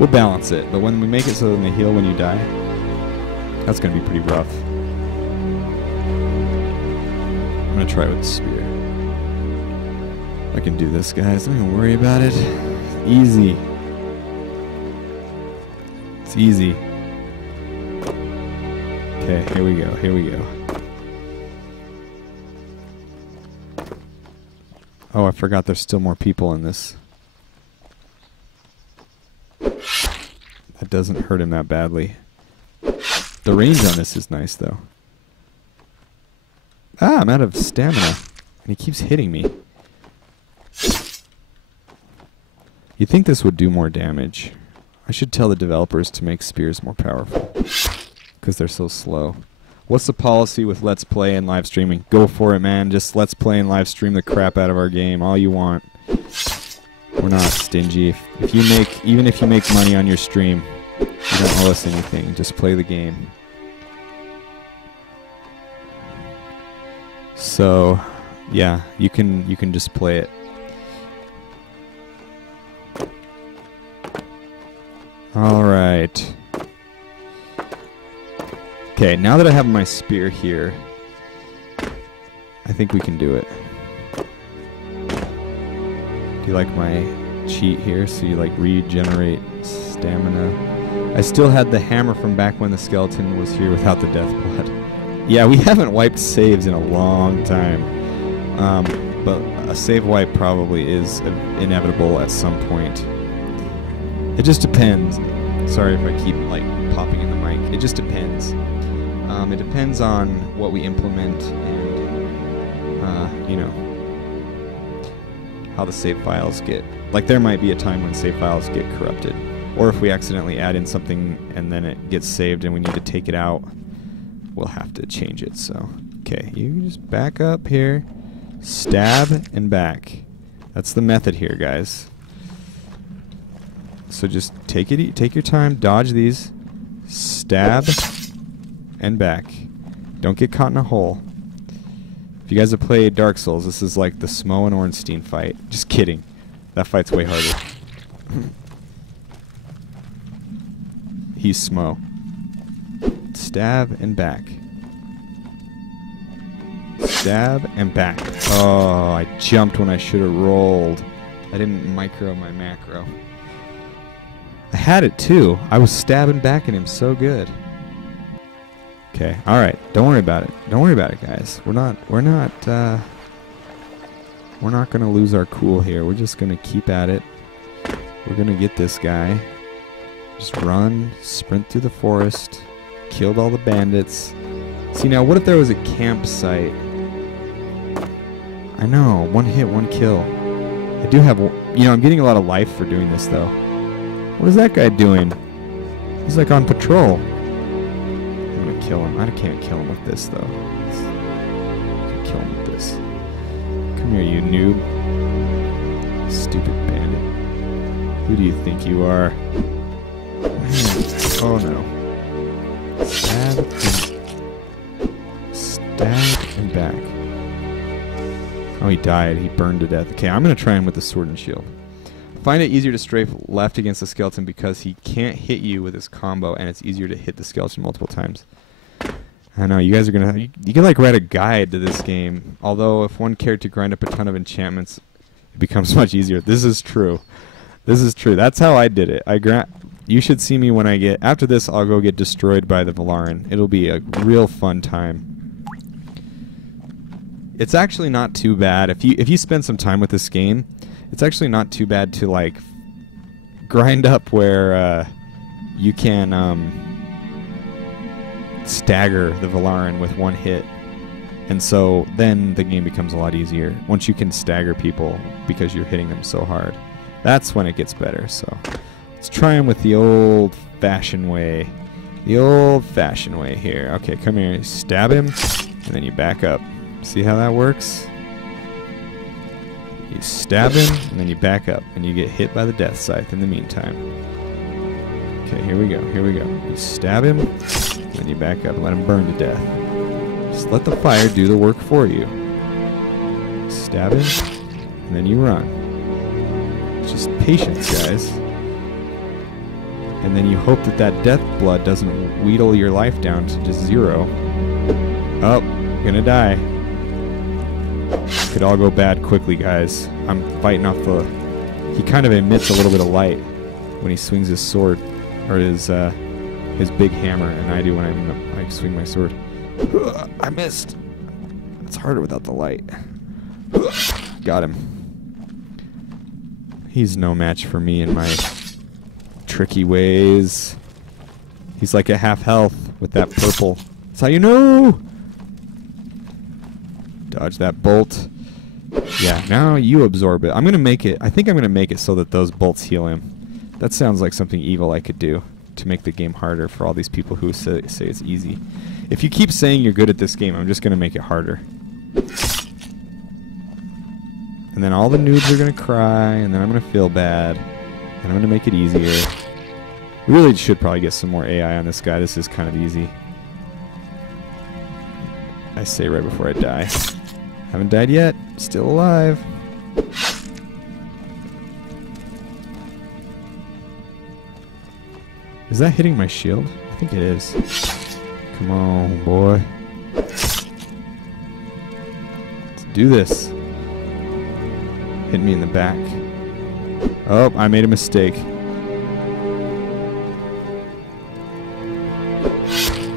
we'll balance it. But when we make it so that they heal when you die, that's gonna be pretty rough. I'm gonna try with the spear. I can do this, guys. Don't even worry about it. Easy. It's easy. Okay, here we go. Here we go. Oh, I forgot there's still more people in this. That doesn't hurt him that badly. The range on this is nice, though. Ah, I'm out of stamina. And he keeps hitting me. You'd think this would do more damage. I should tell the developers to make spears more powerful. Because they're so slow. What's the policy with Let's Play and live streaming? Go for it, man. Just Let's Play and live stream the crap out of our game. All you want. We're not stingy. Even if you make money on your stream, you don't owe us anything. Just play the game. So, yeah, you can just play it. All right. Okay, now that I have my spear here, I think we can do it. Do you like my cheat here? So you like regenerate stamina. I still had the hammer from back when the skeleton was here without the death blood. Yeah, we haven't wiped saves in a long time. But a save wipe probably is inevitable at some point. It just depends. Sorry if I keep like popping in the mic. It just depends. It depends on what we implement and, you know, how the save files get. Like, there might be a time when save files get corrupted. Or if we accidentally add in something and then it gets saved and we need to take it out, we'll have to change it. So, okay, you just back up here, stab, and back. That's the method here, guys. So just take your time, dodge these, stab, and back. Don't get caught in a hole. If you guys have played Dark Souls, this is like the Smo and Ornstein fight. Just kidding. That fight's way harder. He's Smo. Stab and back. Stab and back. Oh, I jumped when I should have rolled. I didn't micro my macro. I had it too. I was stabbing back at him so good. Okay, alright. Don't worry about it. Don't worry about it, guys. We're not gonna lose our cool here. We're just gonna keep at it. We're gonna get this guy. Just run, sprint through the forest, killed all the bandits. See, now what if there was a campsite? I know, one hit, one kill. I do have, you know, I'm getting a lot of life for doing this though. What is that guy doing? He's like on patrol. I'm gonna kill him. I can't kill him with this though. I can kill him with this. Come here, you noob. Stupid bandit. Who do you think you are? Oh no. Stab and back. Oh, he died. He burned to death. Okay, I'm going to try him with the sword and shield. Find it easier to strafe left against the skeleton because he can't hit you with his combo, and it's easier to hit the skeleton multiple times. I know, you guys are going to... You can, like, write a guide to this game. Although, if one character grind up a ton of enchantments, it becomes much easier. This is true. This is true. That's how I did it. You should see me when I get... After this, I'll go get destroyed by the Valarin. It'll be a real fun time. It's actually not too bad. If you spend some time with this game, it's actually not too bad to, like, grind up where you can stagger the Valarin with one hit. And so then the game becomes a lot easier once you can stagger people because you're hitting them so hard. That's when it gets better. So let's try him with the old-fashioned way. The old-fashioned way here. Okay, come here. Stab him, and then you back up. See how that works? You stab him, and then you back up, and you get hit by the death scythe in the meantime. Okay, here we go, here we go. You stab him, and then you back up and let him burn to death. Just let the fire do the work for you. Stab him, and then you run. It's just patience, guys. And then you hope that that death blood doesn't wheedle your life down to just 0. Oh, gonna die. Could all go bad quickly, guys. I'm fighting off the... He kind of emits a little bit of light when he swings his sword, or his big hammer, and I do when I swing my sword. I missed. It's harder without the light. Got him. He's no match for me in my tricky ways. He's like a half health with that purple. That's how you know! Dodge that bolt. Yeah, now you absorb it. I'm going to make it... I think I'm going to make it so that those bolts heal him. That sounds like something evil I could do to make the game harder for all these people who say it's easy. If you keep saying you're good at this game, I'm just going to make it harder. And then all the noobs are going to cry, and then I'm going to feel bad, and I'm going to make it easier. We really should probably get some more AI on this guy. This is kind of easy. I say right before I die. Haven't died yet. Still alive. Is that hitting my shield? I think it is. Come on, boy. Let's do this. Hit me in the back. Oh, I made a mistake.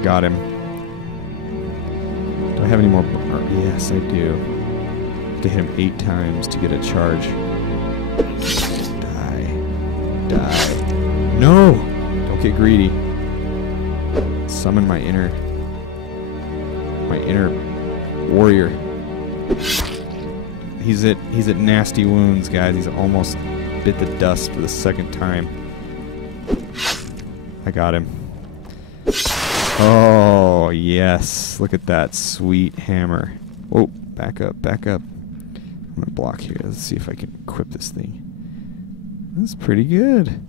Got him. Do I have any more? Yes, I do. Have to hit him 8 times to get a charge. Die. Die. No! Don't get greedy. Summon my inner warrior. He's at nasty wounds, guys. He's almost bit the dust for the 2nd time. I got him. Oh, yes. Look at that sweet hammer. Whoa, back up, back up. I'm going to block here. Let's see if I can equip this thing. That's pretty good.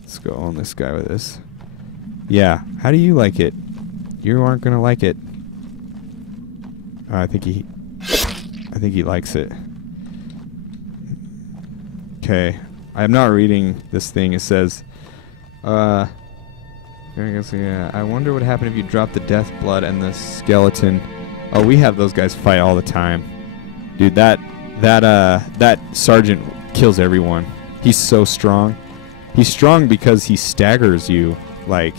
Let's go own this guy with this. Yeah, how do you like it? You aren't gonna like it. I think he likes it. Okay, I'm not reading this thing. It says, I guess, yeah. I wonder what happened if you dropped the death blood and the skeleton. Oh, we have those guys fight all the time, dude. That sergeant kills everyone. He's so strong. He's strong because he staggers you. Like,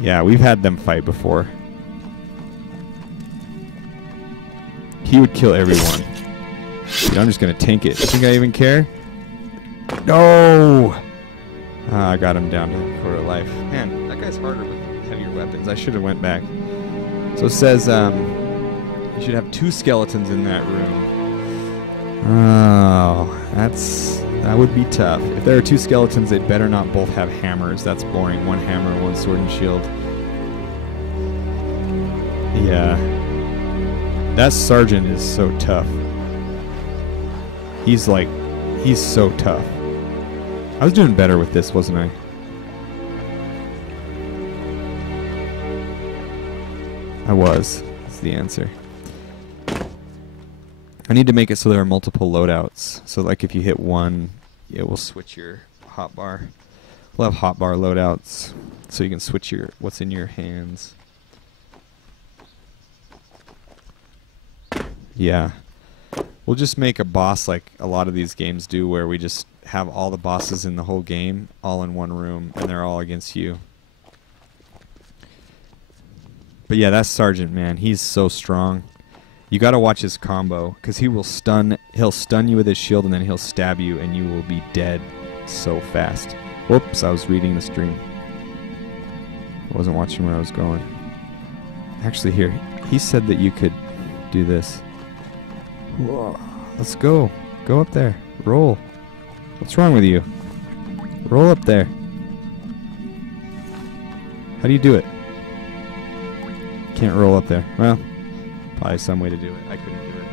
yeah, we've had them fight before. He would kill everyone. Dude, I'm just gonna tank it. You think I even care? No! I got him down to a quarter life. Man, that guy's harder with heavier weapons. I should have went back. So it says you should have 2 skeletons in that room. Oh, that would be tough. If there are 2 skeletons, they'd better not both have hammers. That's boring. 1 hammer, 1 sword and shield. Yeah. That sergeant is so tough. He's so tough. I was doing better with this, wasn't I? I was. That's the answer. I need to make it so there are multiple loadouts. So like if you hit 1, it will switch your hotbar. We'll have hotbar loadouts so you can switch what's in your hands. Yeah. We'll just make a boss like a lot of these games do, where we just have all the bosses in the whole game all in one room and they're all against you. But yeah, that sergeant, man, he's so strong. You gotta watch his combo, because he'll stun you with his shield and then he'll stab you and you will be dead so fast. Whoops, I was reading the stream. I wasn't watching where I was going. Actually, here, he said that you could do this. Whoa. Let's go. Go up there. Roll. What's wrong with you? Roll up there. How do you do it? Can't roll up there. Well, probably some way to do it. I couldn't do it.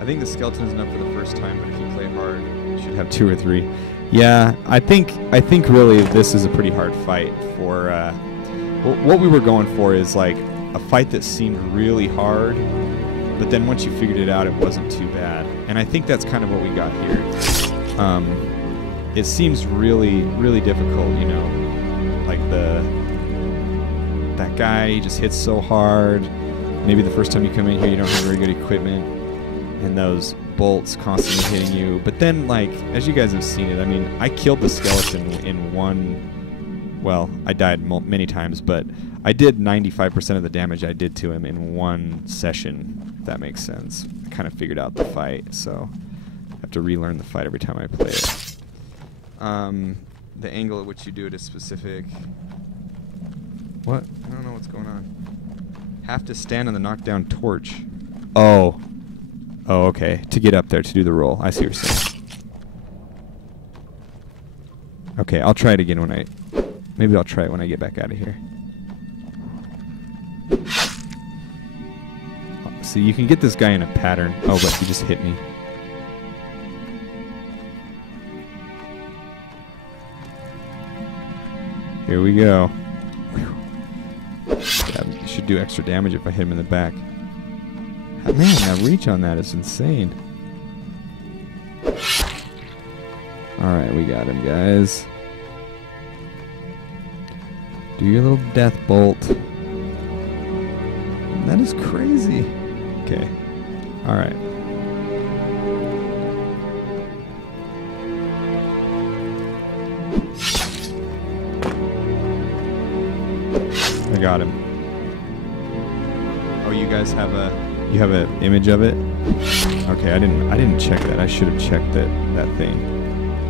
I think the skeleton is enough for the first time, but if you play hard, you should have 2 or 3. Yeah, I think really this is a pretty hard fight for... what we were going for is like a fight that seemed really hard, but then once you figured it out, it wasn't too bad. And I think that's kind of what we got here. It seems really, really difficult, you know. Like that guy just hits so hard. Maybe the first time you come in here, you don't have very good equipment, and those bolts constantly hitting you. But then, like, as you guys have seen it, I mean, I killed the skeleton in one... Well, I died many times, but I did 95% of the damage I did to him in one session, if that makes sense. I kind of figured out the fight, so I have to relearn the fight every time I play it. The angle at which you do it is specific. What? I don't know what's going on. Have to stand on the knockdown torch. Oh. Oh, okay. To get up there, to do the roll. I see what you're saying. Okay, I'll try it again when I... Maybe I'll try it when I get back out of here. See, you can get this guy in a pattern. Oh, but he just hit me. Here we go. Yeah, should do extra damage if I hit him in the back. Man, that reach on that is insane. Alright, we got him, guys. Do your little death bolt. That is crazy. Okay. Alright. I got him. Oh, you guys have you have an image of it? Okay, I didn't check that. I should have checked that thing.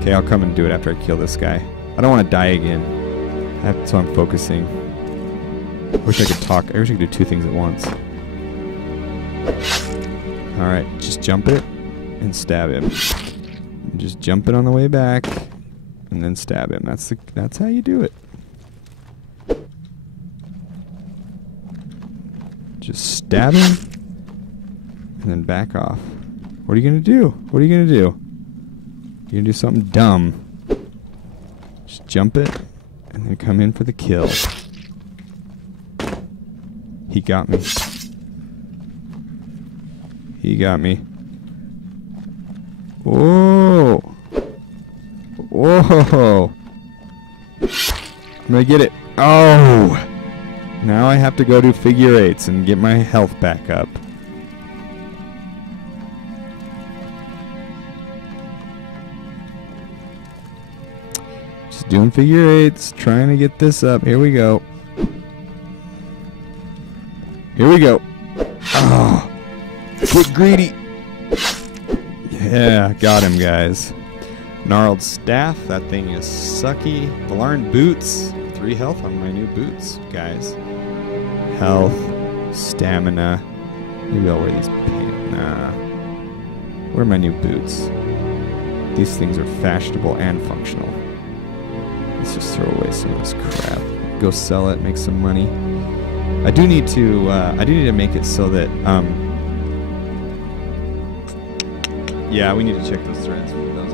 Okay, I'll come and do it after I kill this guy. I don't want to die again. So I'm focusing. I wish I could talk. I wish I could do 2 things at once. Alright, just jump it and stab him. Just jump it on the way back and then stab him. That's how you do it. Just stab him and then back off. What are you gonna do? What are you gonna do? You're gonna do something dumb. Just jump it and then come in for the kill. He got me. He got me. Whoa! Whoa! I'm gonna get it. Oh! Now I have to go do figure eights and get my health back up. Just doing figure eights, trying to get this up. Here we go. Here we go. Oh! Get greedy! Yeah, got him, guys. Gnarled staff, that thing is sucky. Valarn boots, 3 health on my new boots, guys. Health, stamina. Maybe I'll wear these pants. Nah. Where are my new boots? These things are fashionable and functional. Let's just throw away some of this crap. Go sell it, make some money. I do need to make it so that, yeah, we need to check those threads.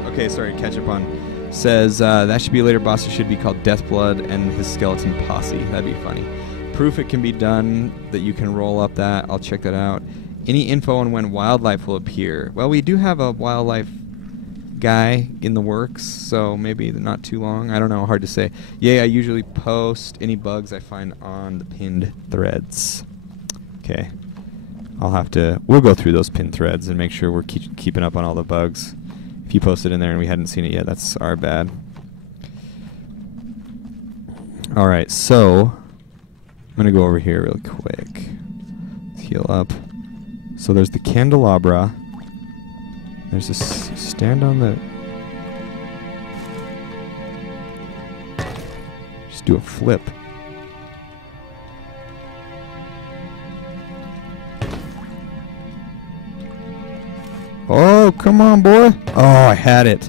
Okay, sorry, catch up on. Says, that should be a later boss. It should be called Deathblood and his skeleton posse. That'd be funny. Proof it can be done, that you can roll up that. I'll check that out. Any info on when wildlife will appear? Well, we do have a wildlife guy in the works, so maybe not too long. I don't know, hard to say. Yeah, I usually post any bugs I find on the pinned threads. Okay. We'll go through those pinned threads and make sure we're keeping up on all the bugs. If you posted in there and we hadn't seen it yet, that's our bad. Alright, so I'm going to go over here really quick. Let's heal up. So there's the candelabra. There's this stand on the... Just do a flip. Oh, come on, boy. Oh, I had it.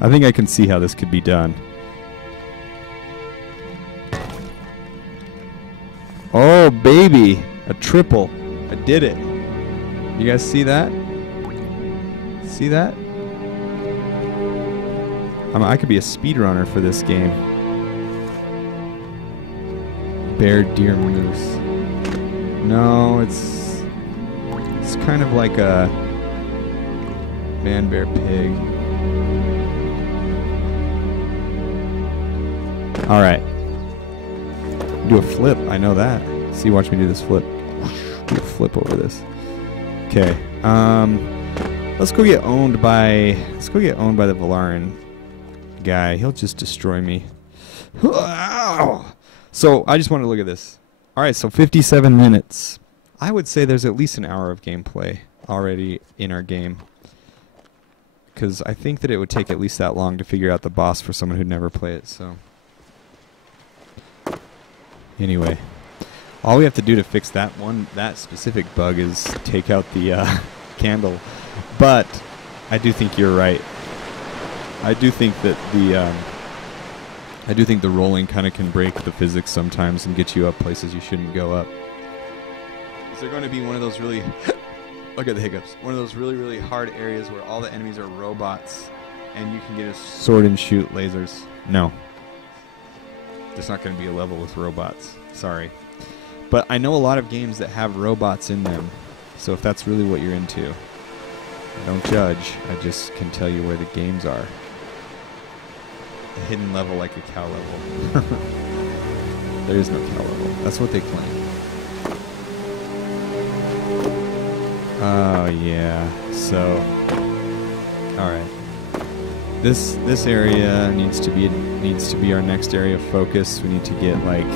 I think I can see how this could be done. Oh, baby. A triple. I did it. You guys see that? See that? I could be a speedrunner for this game. Bear, deer, moose. No, it's kind of like a man, bear, pig. All right. Do a flip. I know that. See, watch me do this flip. Do a flip over this. Okay. Let's go get owned by the Valarn guy. He'll just destroy me. So I just want to look at this. All right. So 57 minutes. I would say there's at least an hour of gameplay already in our game. Because I think that it would take at least that long to figure out the boss for someone who'd never play it, so. Anyway. All we have to do to fix that specific bug is take out the candle. But I do think you're right. I do think that the rolling kind of can break the physics sometimes and get you up places you shouldn't go up. Is there going to be one of those really... Look at the hiccups. One of those really, really hard areas where all the enemies are robots and you can get a sword and shoot lasers? No. There's not going to be a level with robots. Sorry. But I know a lot of games that have robots in them. So if that's really what you're into, don't judge. I just can tell you where the games are. A hidden level like a cow level. There is no cow level. That's what they claim. Oh yeah. So, all right. This area needs to be our next area of focus. We need to get like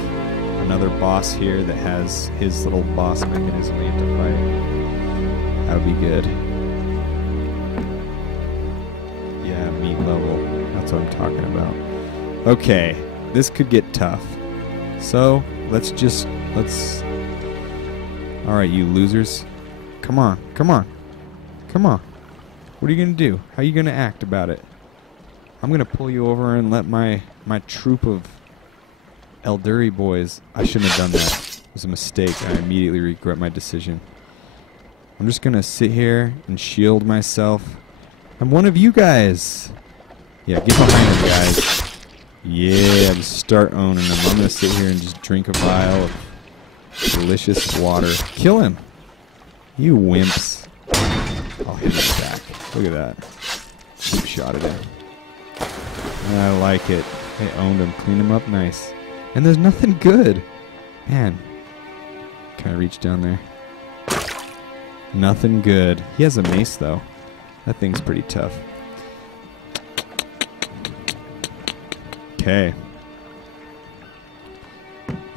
another boss here that has his little boss mechanism we have to fight. That would be good. Yeah, meat level. That's what I'm talking about. Okay, this could get tough. So let's. All right, you losers. Come on, come on, come on. What are you gonna do? How are you gonna act about it? I'm gonna pull you over and let my troop of Elduri boys. I shouldn't have done that. It was a mistake. I immediately regret my decision. I'm just gonna sit here and shield myself. I'm one of you guys. Yeah, get behind him, guys. Yeah, just start owning them. I'm going to sit here and just drink a vial of delicious water. Kill him. You wimps. I'll hit him back. Look at that. Cheap shot at him. I like it. They owned him. Cleaned him up nice. And there's nothing good. Man. Can I reach down there? Nothing good. He has a mace, though. That thing's pretty tough. Okay.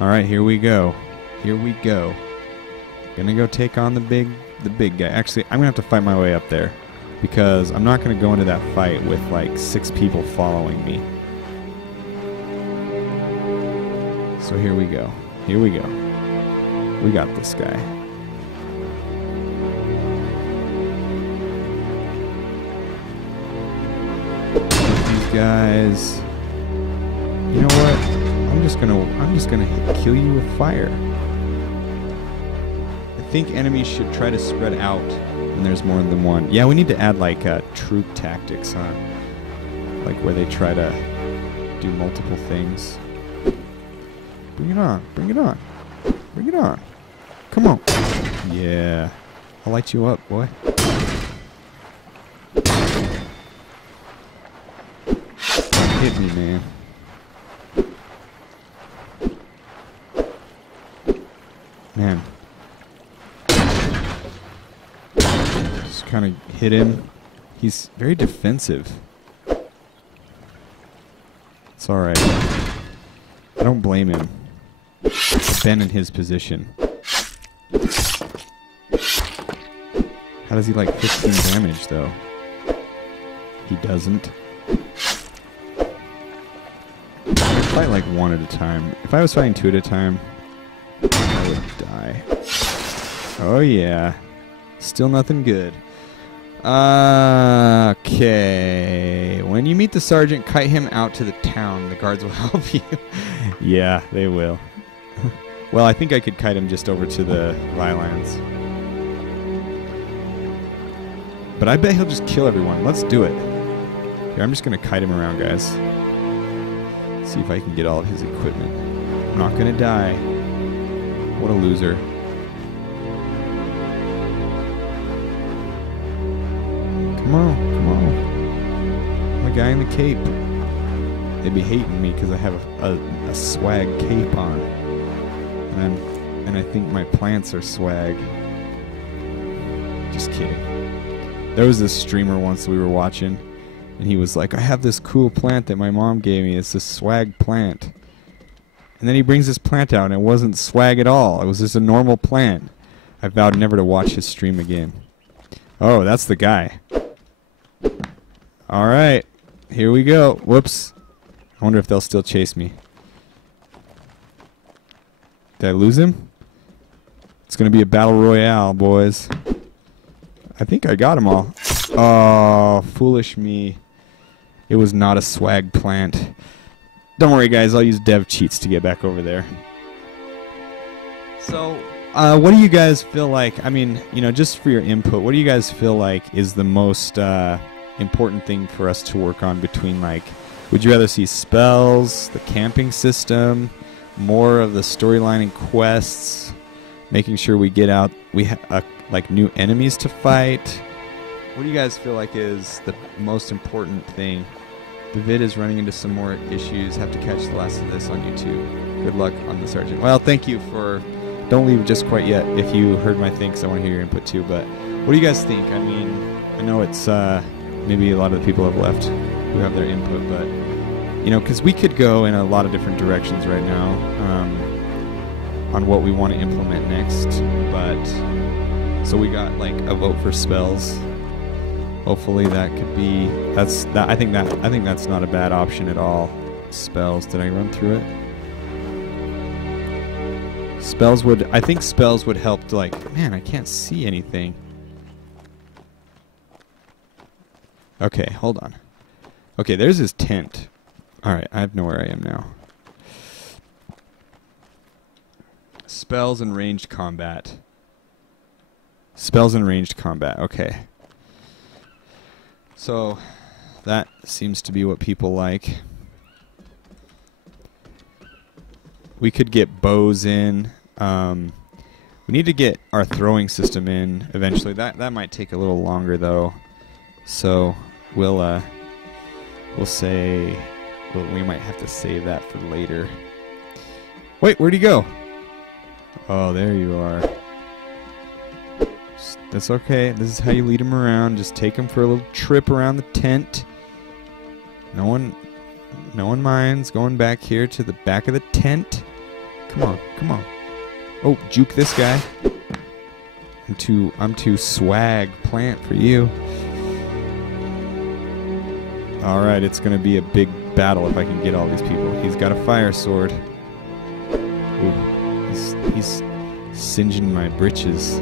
Alright, here we go. Here we go. Gonna go take on the big guy. Actually, I'm gonna have to fight my way up there, because I'm not gonna go into that fight with like 6 people following me. So here we go. Here we go. We got this guy. These guys. You know what? I'm just gonna kill you with fire. I think enemies should try to spread out when there's more than one. Yeah, we need to add like troop tactics, huh? Like where they try to do multiple things. Bring it on! Bring it on! Bring it on! Come on! Yeah, I'll light you up, boy. Hit me, man. Man. Just kind of hit him. He's very defensive. It's alright. I don't blame him. I've been in his position. How does he like 15 damage, though? He doesn't. I fight like one at a time. If I was fighting 2 at a time, I would die. Oh yeah. Still nothing good. Okay. When you meet the sergeant, kite him out to the town. The guards will help you. Yeah, they will. Well, I think I could kite him just over to the Violans. But I bet he'll just kill everyone. Let's do it. Here, I'm just going to kite him around, guys. See if I can get all of his equipment. I'm not going to die. What a loser. Come on, come on. I'm the guy in the cape. They'd be hating me because I have a swag cape on. And I think my plants are swag. Just kidding. There was this streamer once we were watching, and he was like, I have this cool plant that my mom gave me. It's this swag plant. And then he brings this plant out, and it wasn't swag at all. It was just a normal plant. I vowed never to watch his stream again. Oh, that's the guy. Alright. Here we go. Whoops. I wonder if they'll still chase me. Did I lose him? It's going to be a battle royale, boys. I think I got them all. Oh, foolish me. It was not a swag plant. Don't worry, guys. I'll use dev cheats to get back over there. So, what do you guys feel like? I mean, you know, just for your input, what do you guys feel like is the most important thing for us to work on between, like, would you rather see spells, the camping system, more of the storyline and quests, making sure we get out, like new enemies to fight? What do you guys feel like is the most important thing? The vid is running into some more issues. Have to catch the last of this on YouTube. Good luck on the Sergeant. Well, thank you for... Don't leave just quite yet if you heard my thing, because I want to hear your input too. But what do you guys think? I mean, I know it's maybe a lot of the people have left who have their input, but you know, because we could go in a lot of different directions right now on what we want to implement next. But so we got like a vote for spells. Hopefully that could be I think that's not a bad option at all. Spells. Did I run through it? Spells would... I think spells would help to, like... Man, I can't see anything. Okay, hold on. Okay, there's his tent. Alright, I know where I am now. Spells and ranged combat. Spells and ranged combat, okay. So, that seems to be what people like. We could get bows in. We need to get our throwing system in eventually. That might take a little longer though. So we'll say we might have to save that for later. Wait, where'd he go? Oh, there you are. That's okay. This is how you lead him around. Just take him for a little trip around the tent. No one minds going back here to the back of the tent. Come on, come on. Oh, juke this guy. I'm too swag plant for you. Alright, it's gonna be a big battle if I can get all these people. He's got a fire sword. Ooh, he's singeing my britches.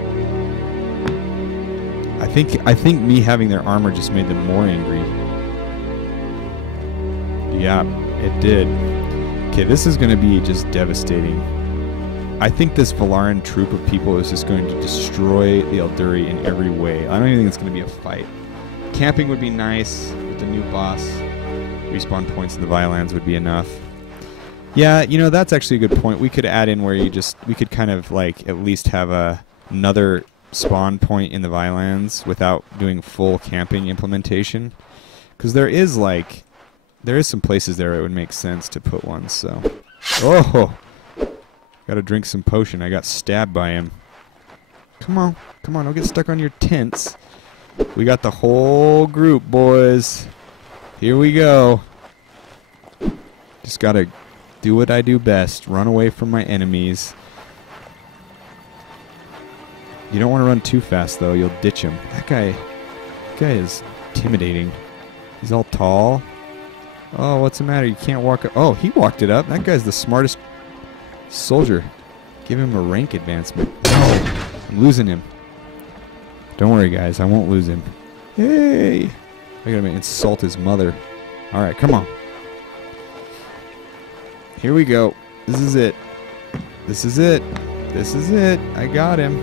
I think me having their armor just made them more angry. Yeah, it did. Okay, this is gonna be just devastating. I think this Valaran troop of people is just going to destroy the Elduri in every way. I don't even think it's going to be a fight. Camping would be nice with the new boss. Respawn points in the Violans would be enough. Yeah, you know, that's actually a good point. We could add in where we could kind of like at least have another spawn point in the Violans without doing full camping implementation. Because there is some places there it would make sense to put one, so. Oh! Gotta drink some potion. I got stabbed by him. Come on. Come on, don't get stuck on your tents. We got the whole group, boys. Here we go. Just gotta do what I do best. Run away from my enemies. You don't want to run too fast, though. You'll ditch him. That guy is intimidating. He's all tall. Oh, what's the matter? You can't walk up. Oh, he walked it up. That guy's the smartest soldier. Give him a rank advancement. Oh, I'm losing him. Don't worry, guys. I won't lose him. Hey! I gotta insult his mother. Alright, come on. Here we go. This is it. This is it. This is it. I got him.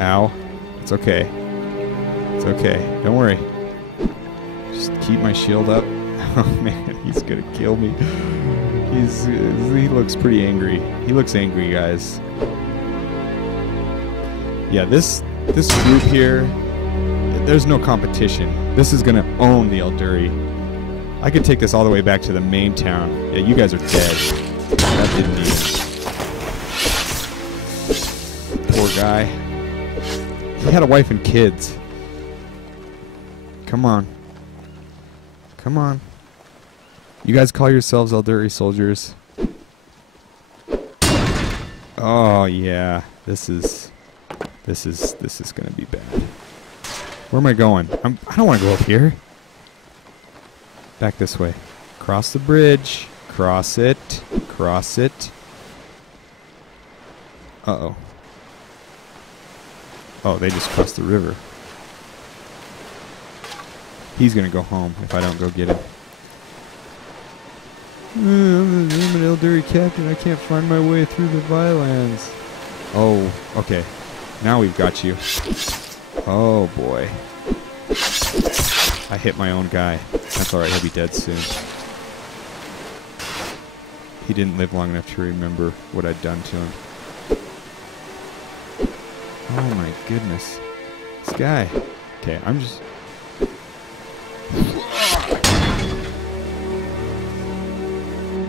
Ow. It's okay. It's okay. Don't worry. Just keep my shield up. Oh man, he's gonna kill me. He looks pretty angry. He looks angry, guys. Yeah, this group here, there's no competition. This is gonna own the Elduri. I could take this all the way back to the main town. Yeah, you guys are dead. That didn't even. Poor guy. He had a wife and kids. Come on. Come on. You guys call yourselves Elduri soldiers? Oh yeah, this is gonna be bad. Where am I going? I don't want to go up here. Back this way. Cross the bridge. Cross it. Cross it. Uh-oh. Oh, they just crossed the river. He's gonna go home if I don't go get him. I'm an Elduri captain. I can't find my way through the Violans. Oh, okay. Now we've got you. Oh, boy. I hit my own guy. That's alright. He'll be dead soon. He didn't live long enough to remember what I'd done to him. Oh, my goodness. This guy. Okay, I'm just...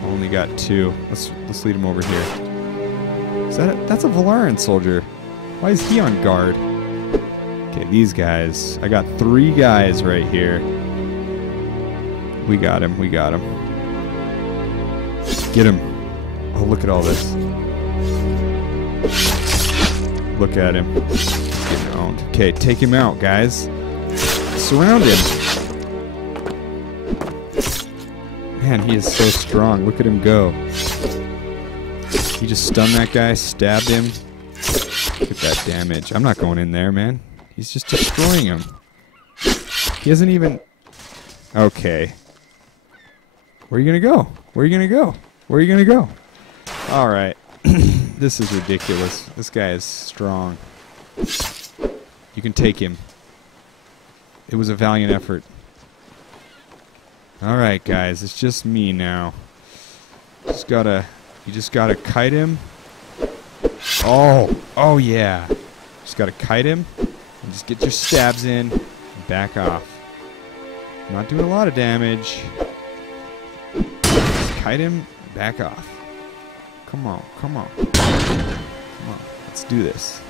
Only got two. Let's lead him over here. That's a Valaran soldier. Why is he on guard? Okay, these guys. I got 3 guys right here. We got him. We got him. Get him. Oh, look at all this. Look at him. He's getting owned. Okay, take him out, guys. Surround him. Man, he is so strong. Look at him go. He just stunned that guy, stabbed him. Look at that damage. I'm not going in there, man. He's just destroying him. He hasn't even... Okay. Where are you going to go? Where are you going to go? Where are you going to go? Alright. This is ridiculous. This guy is strong. You can take him. It was a valiant effort. Alright, guys. It's just me now. Just gotta You just gotta kite him. Oh yeah. Just gotta kite him and just get your stabs in and back off. Not doing a lot of damage. Just kite him, back off. Come on, come on. Come on, let's do this.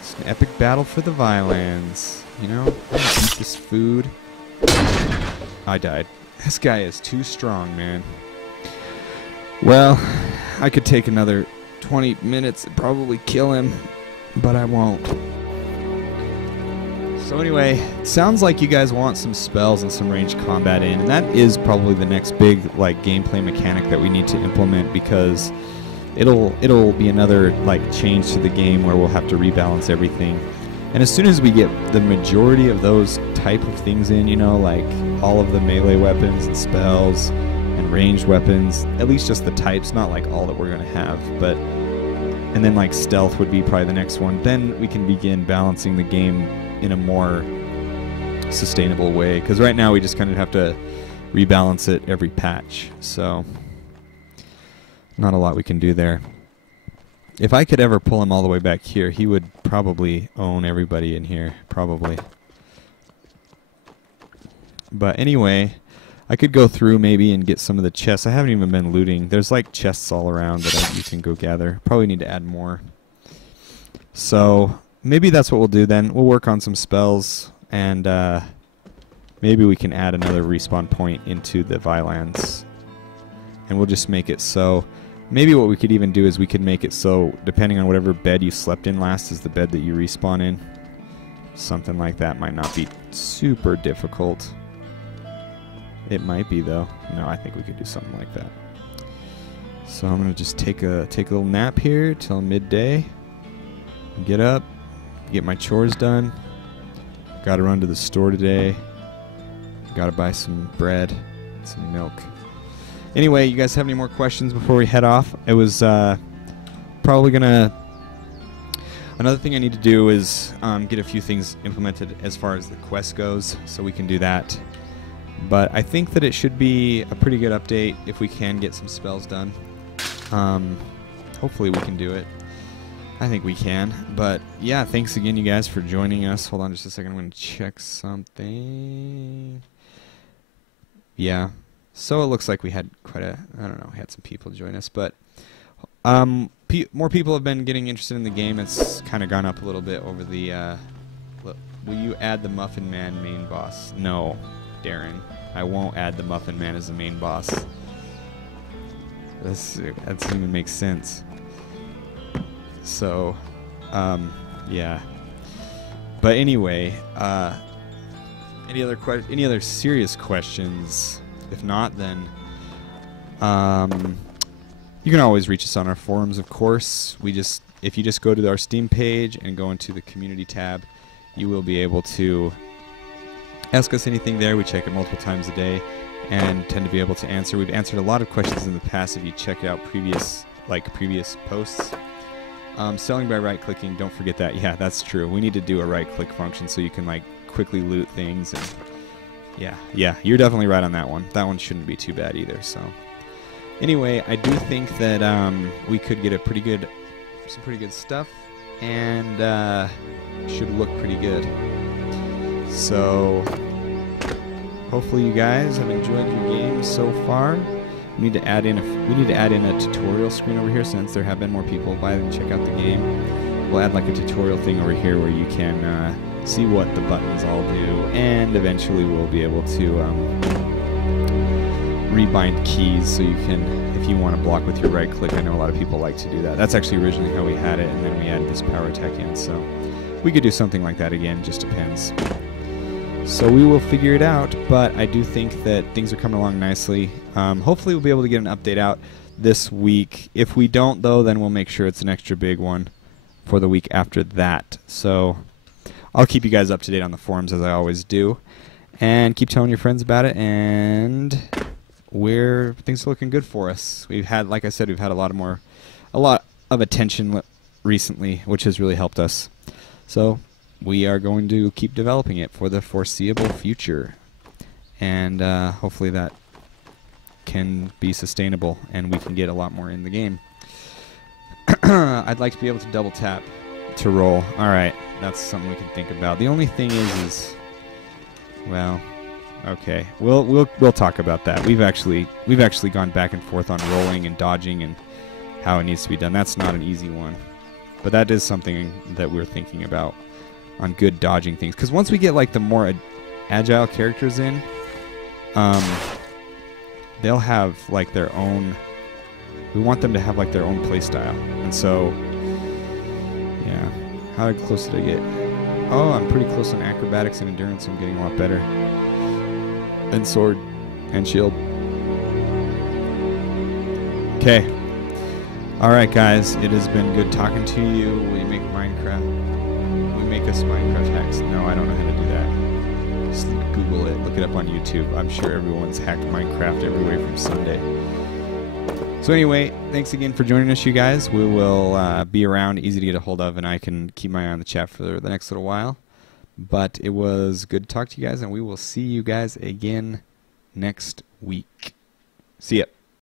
It's an epic battle for the Violans. You know, I'm gonna eat this food. I died. This guy is too strong, man. Well, I could take another 20 minutes and probably kill him, but I won't. So anyway, it sounds like you guys want some spells and some ranged combat in, and that is probably the next big like gameplay mechanic that we need to implement, because it'll be another like change to the game where we'll have to rebalance everything. And as soon as we get the majority of those type of things in, you know, like all of the melee weapons and spells and ranged weapons, at least just the types, not like all that we're going to have, but and then like stealth would be probably the next one, then we can begin balancing the game in a more sustainable way, because right now we just kind of have to rebalance it every patch, so not a lot we can do there. If I could ever pull him all the way back here, he would probably own everybody in here, probably. But anyway, I could go through maybe and get some of the chests. I haven't even been looting. There's like chests all around that you can go gather. Probably need to add more. So maybe that's what we'll do then. We'll work on some spells, and maybe we can add another respawn point into the Violans. And we'll just make it so... Maybe what we could even do is we could make it so, depending on whatever bed you slept in last is the bed that you respawn in. Something like that might not be super difficult. It might be, though. No, I think we could do something like that. So I'm going to just take a little nap here till midday. Get up, get my chores done. Got to run to the store today. Got to buy some bread, some milk. Anyway, you guys have any more questions before we head off? It was probably going to... Another thing I need to do is get a few things implemented as far as the quest goes, so we can do that. But I think that it should be a pretty good update if we can get some spells done. Hopefully we can do it. I think we can. But yeah, thanks again, you guys, for joining us. Hold on just a second. I'm going to check something. Yeah. So it looks like we had quite a, I don't know, we had some people join us, but more people have been getting interested in the game. It's kind of gone up a little bit over the, will you add the Muffin Man main boss? No, Darren, I won't add the Muffin Man as the main boss. That doesn't even make sense. So, yeah. But anyway, any other serious questions? If not, then you can always reach us on our forums, of course. If you just go to our Steam page and go into the community tab, you will be able to ask us anything there. We check it multiple times a day and tend to be able to answer. We've answered a lot of questions in the past if you check out previous posts. Selling by right-clicking, don't forget that. Yeah, that's true. We need to do a right-click function so you can like quickly loot things. And yeah, you're definitely right on that one. That one shouldn't be too bad either. So anyway, I do think that we could get some pretty good stuff, and should look pretty good. So hopefully you guys have enjoyed your game so far. We need to add in a tutorial screen over here, since there have been more people by and check out the game. We'll add like a tutorial thing over here where you can see what the buttons all do, and eventually we'll be able to rebind keys so you can, if you want to block with your right click. I know a lot of people like to do that. That's actually originally how we had it, and then we added this power attack in, so we could do something like that again, just depends. So we will figure it out, but I do think that things are coming along nicely. Hopefully we'll be able to get an update out this week. If we don't, though, then we'll make sure it's an extra big one for the week after that. So I'll keep you guys up to date on the forums, as I always do, and keep telling your friends about it. And things are looking good for us. We've had, like I said, we've had a lot of attention recently, which has really helped us. So we are going to keep developing it for the foreseeable future, and hopefully that can be sustainable and we can get a lot more in the game. I'd like to be able to double tap to roll. All right, that's something we can think about. The only thing is well, okay, we'll talk about that. We've actually gone back and forth on rolling and dodging and how it needs to be done. That's not an easy one, but that is something that we're thinking about on good dodging things. Because once we get like the more agile characters in, they'll have like their own. We want them to have like their own play style, and so yeah. How close did I get? Oh, I'm pretty close on acrobatics and endurance. I'm getting a lot better. And sword and shield. Okay. All right, guys. It has been good talking to you. We make Minecraft. We make us Minecraft hacks. No, I don't know how to do that. Just Google it. Look it up on YouTube. I'm sure everyone's hacked Minecraft every way from Sunday. So anyway, thanks again for joining us, you guys. We will be around, easy to get a hold of, and I can keep my eye on the chat for the next little while. But it was good to talk to you guys, and we will see you guys again next week. See ya.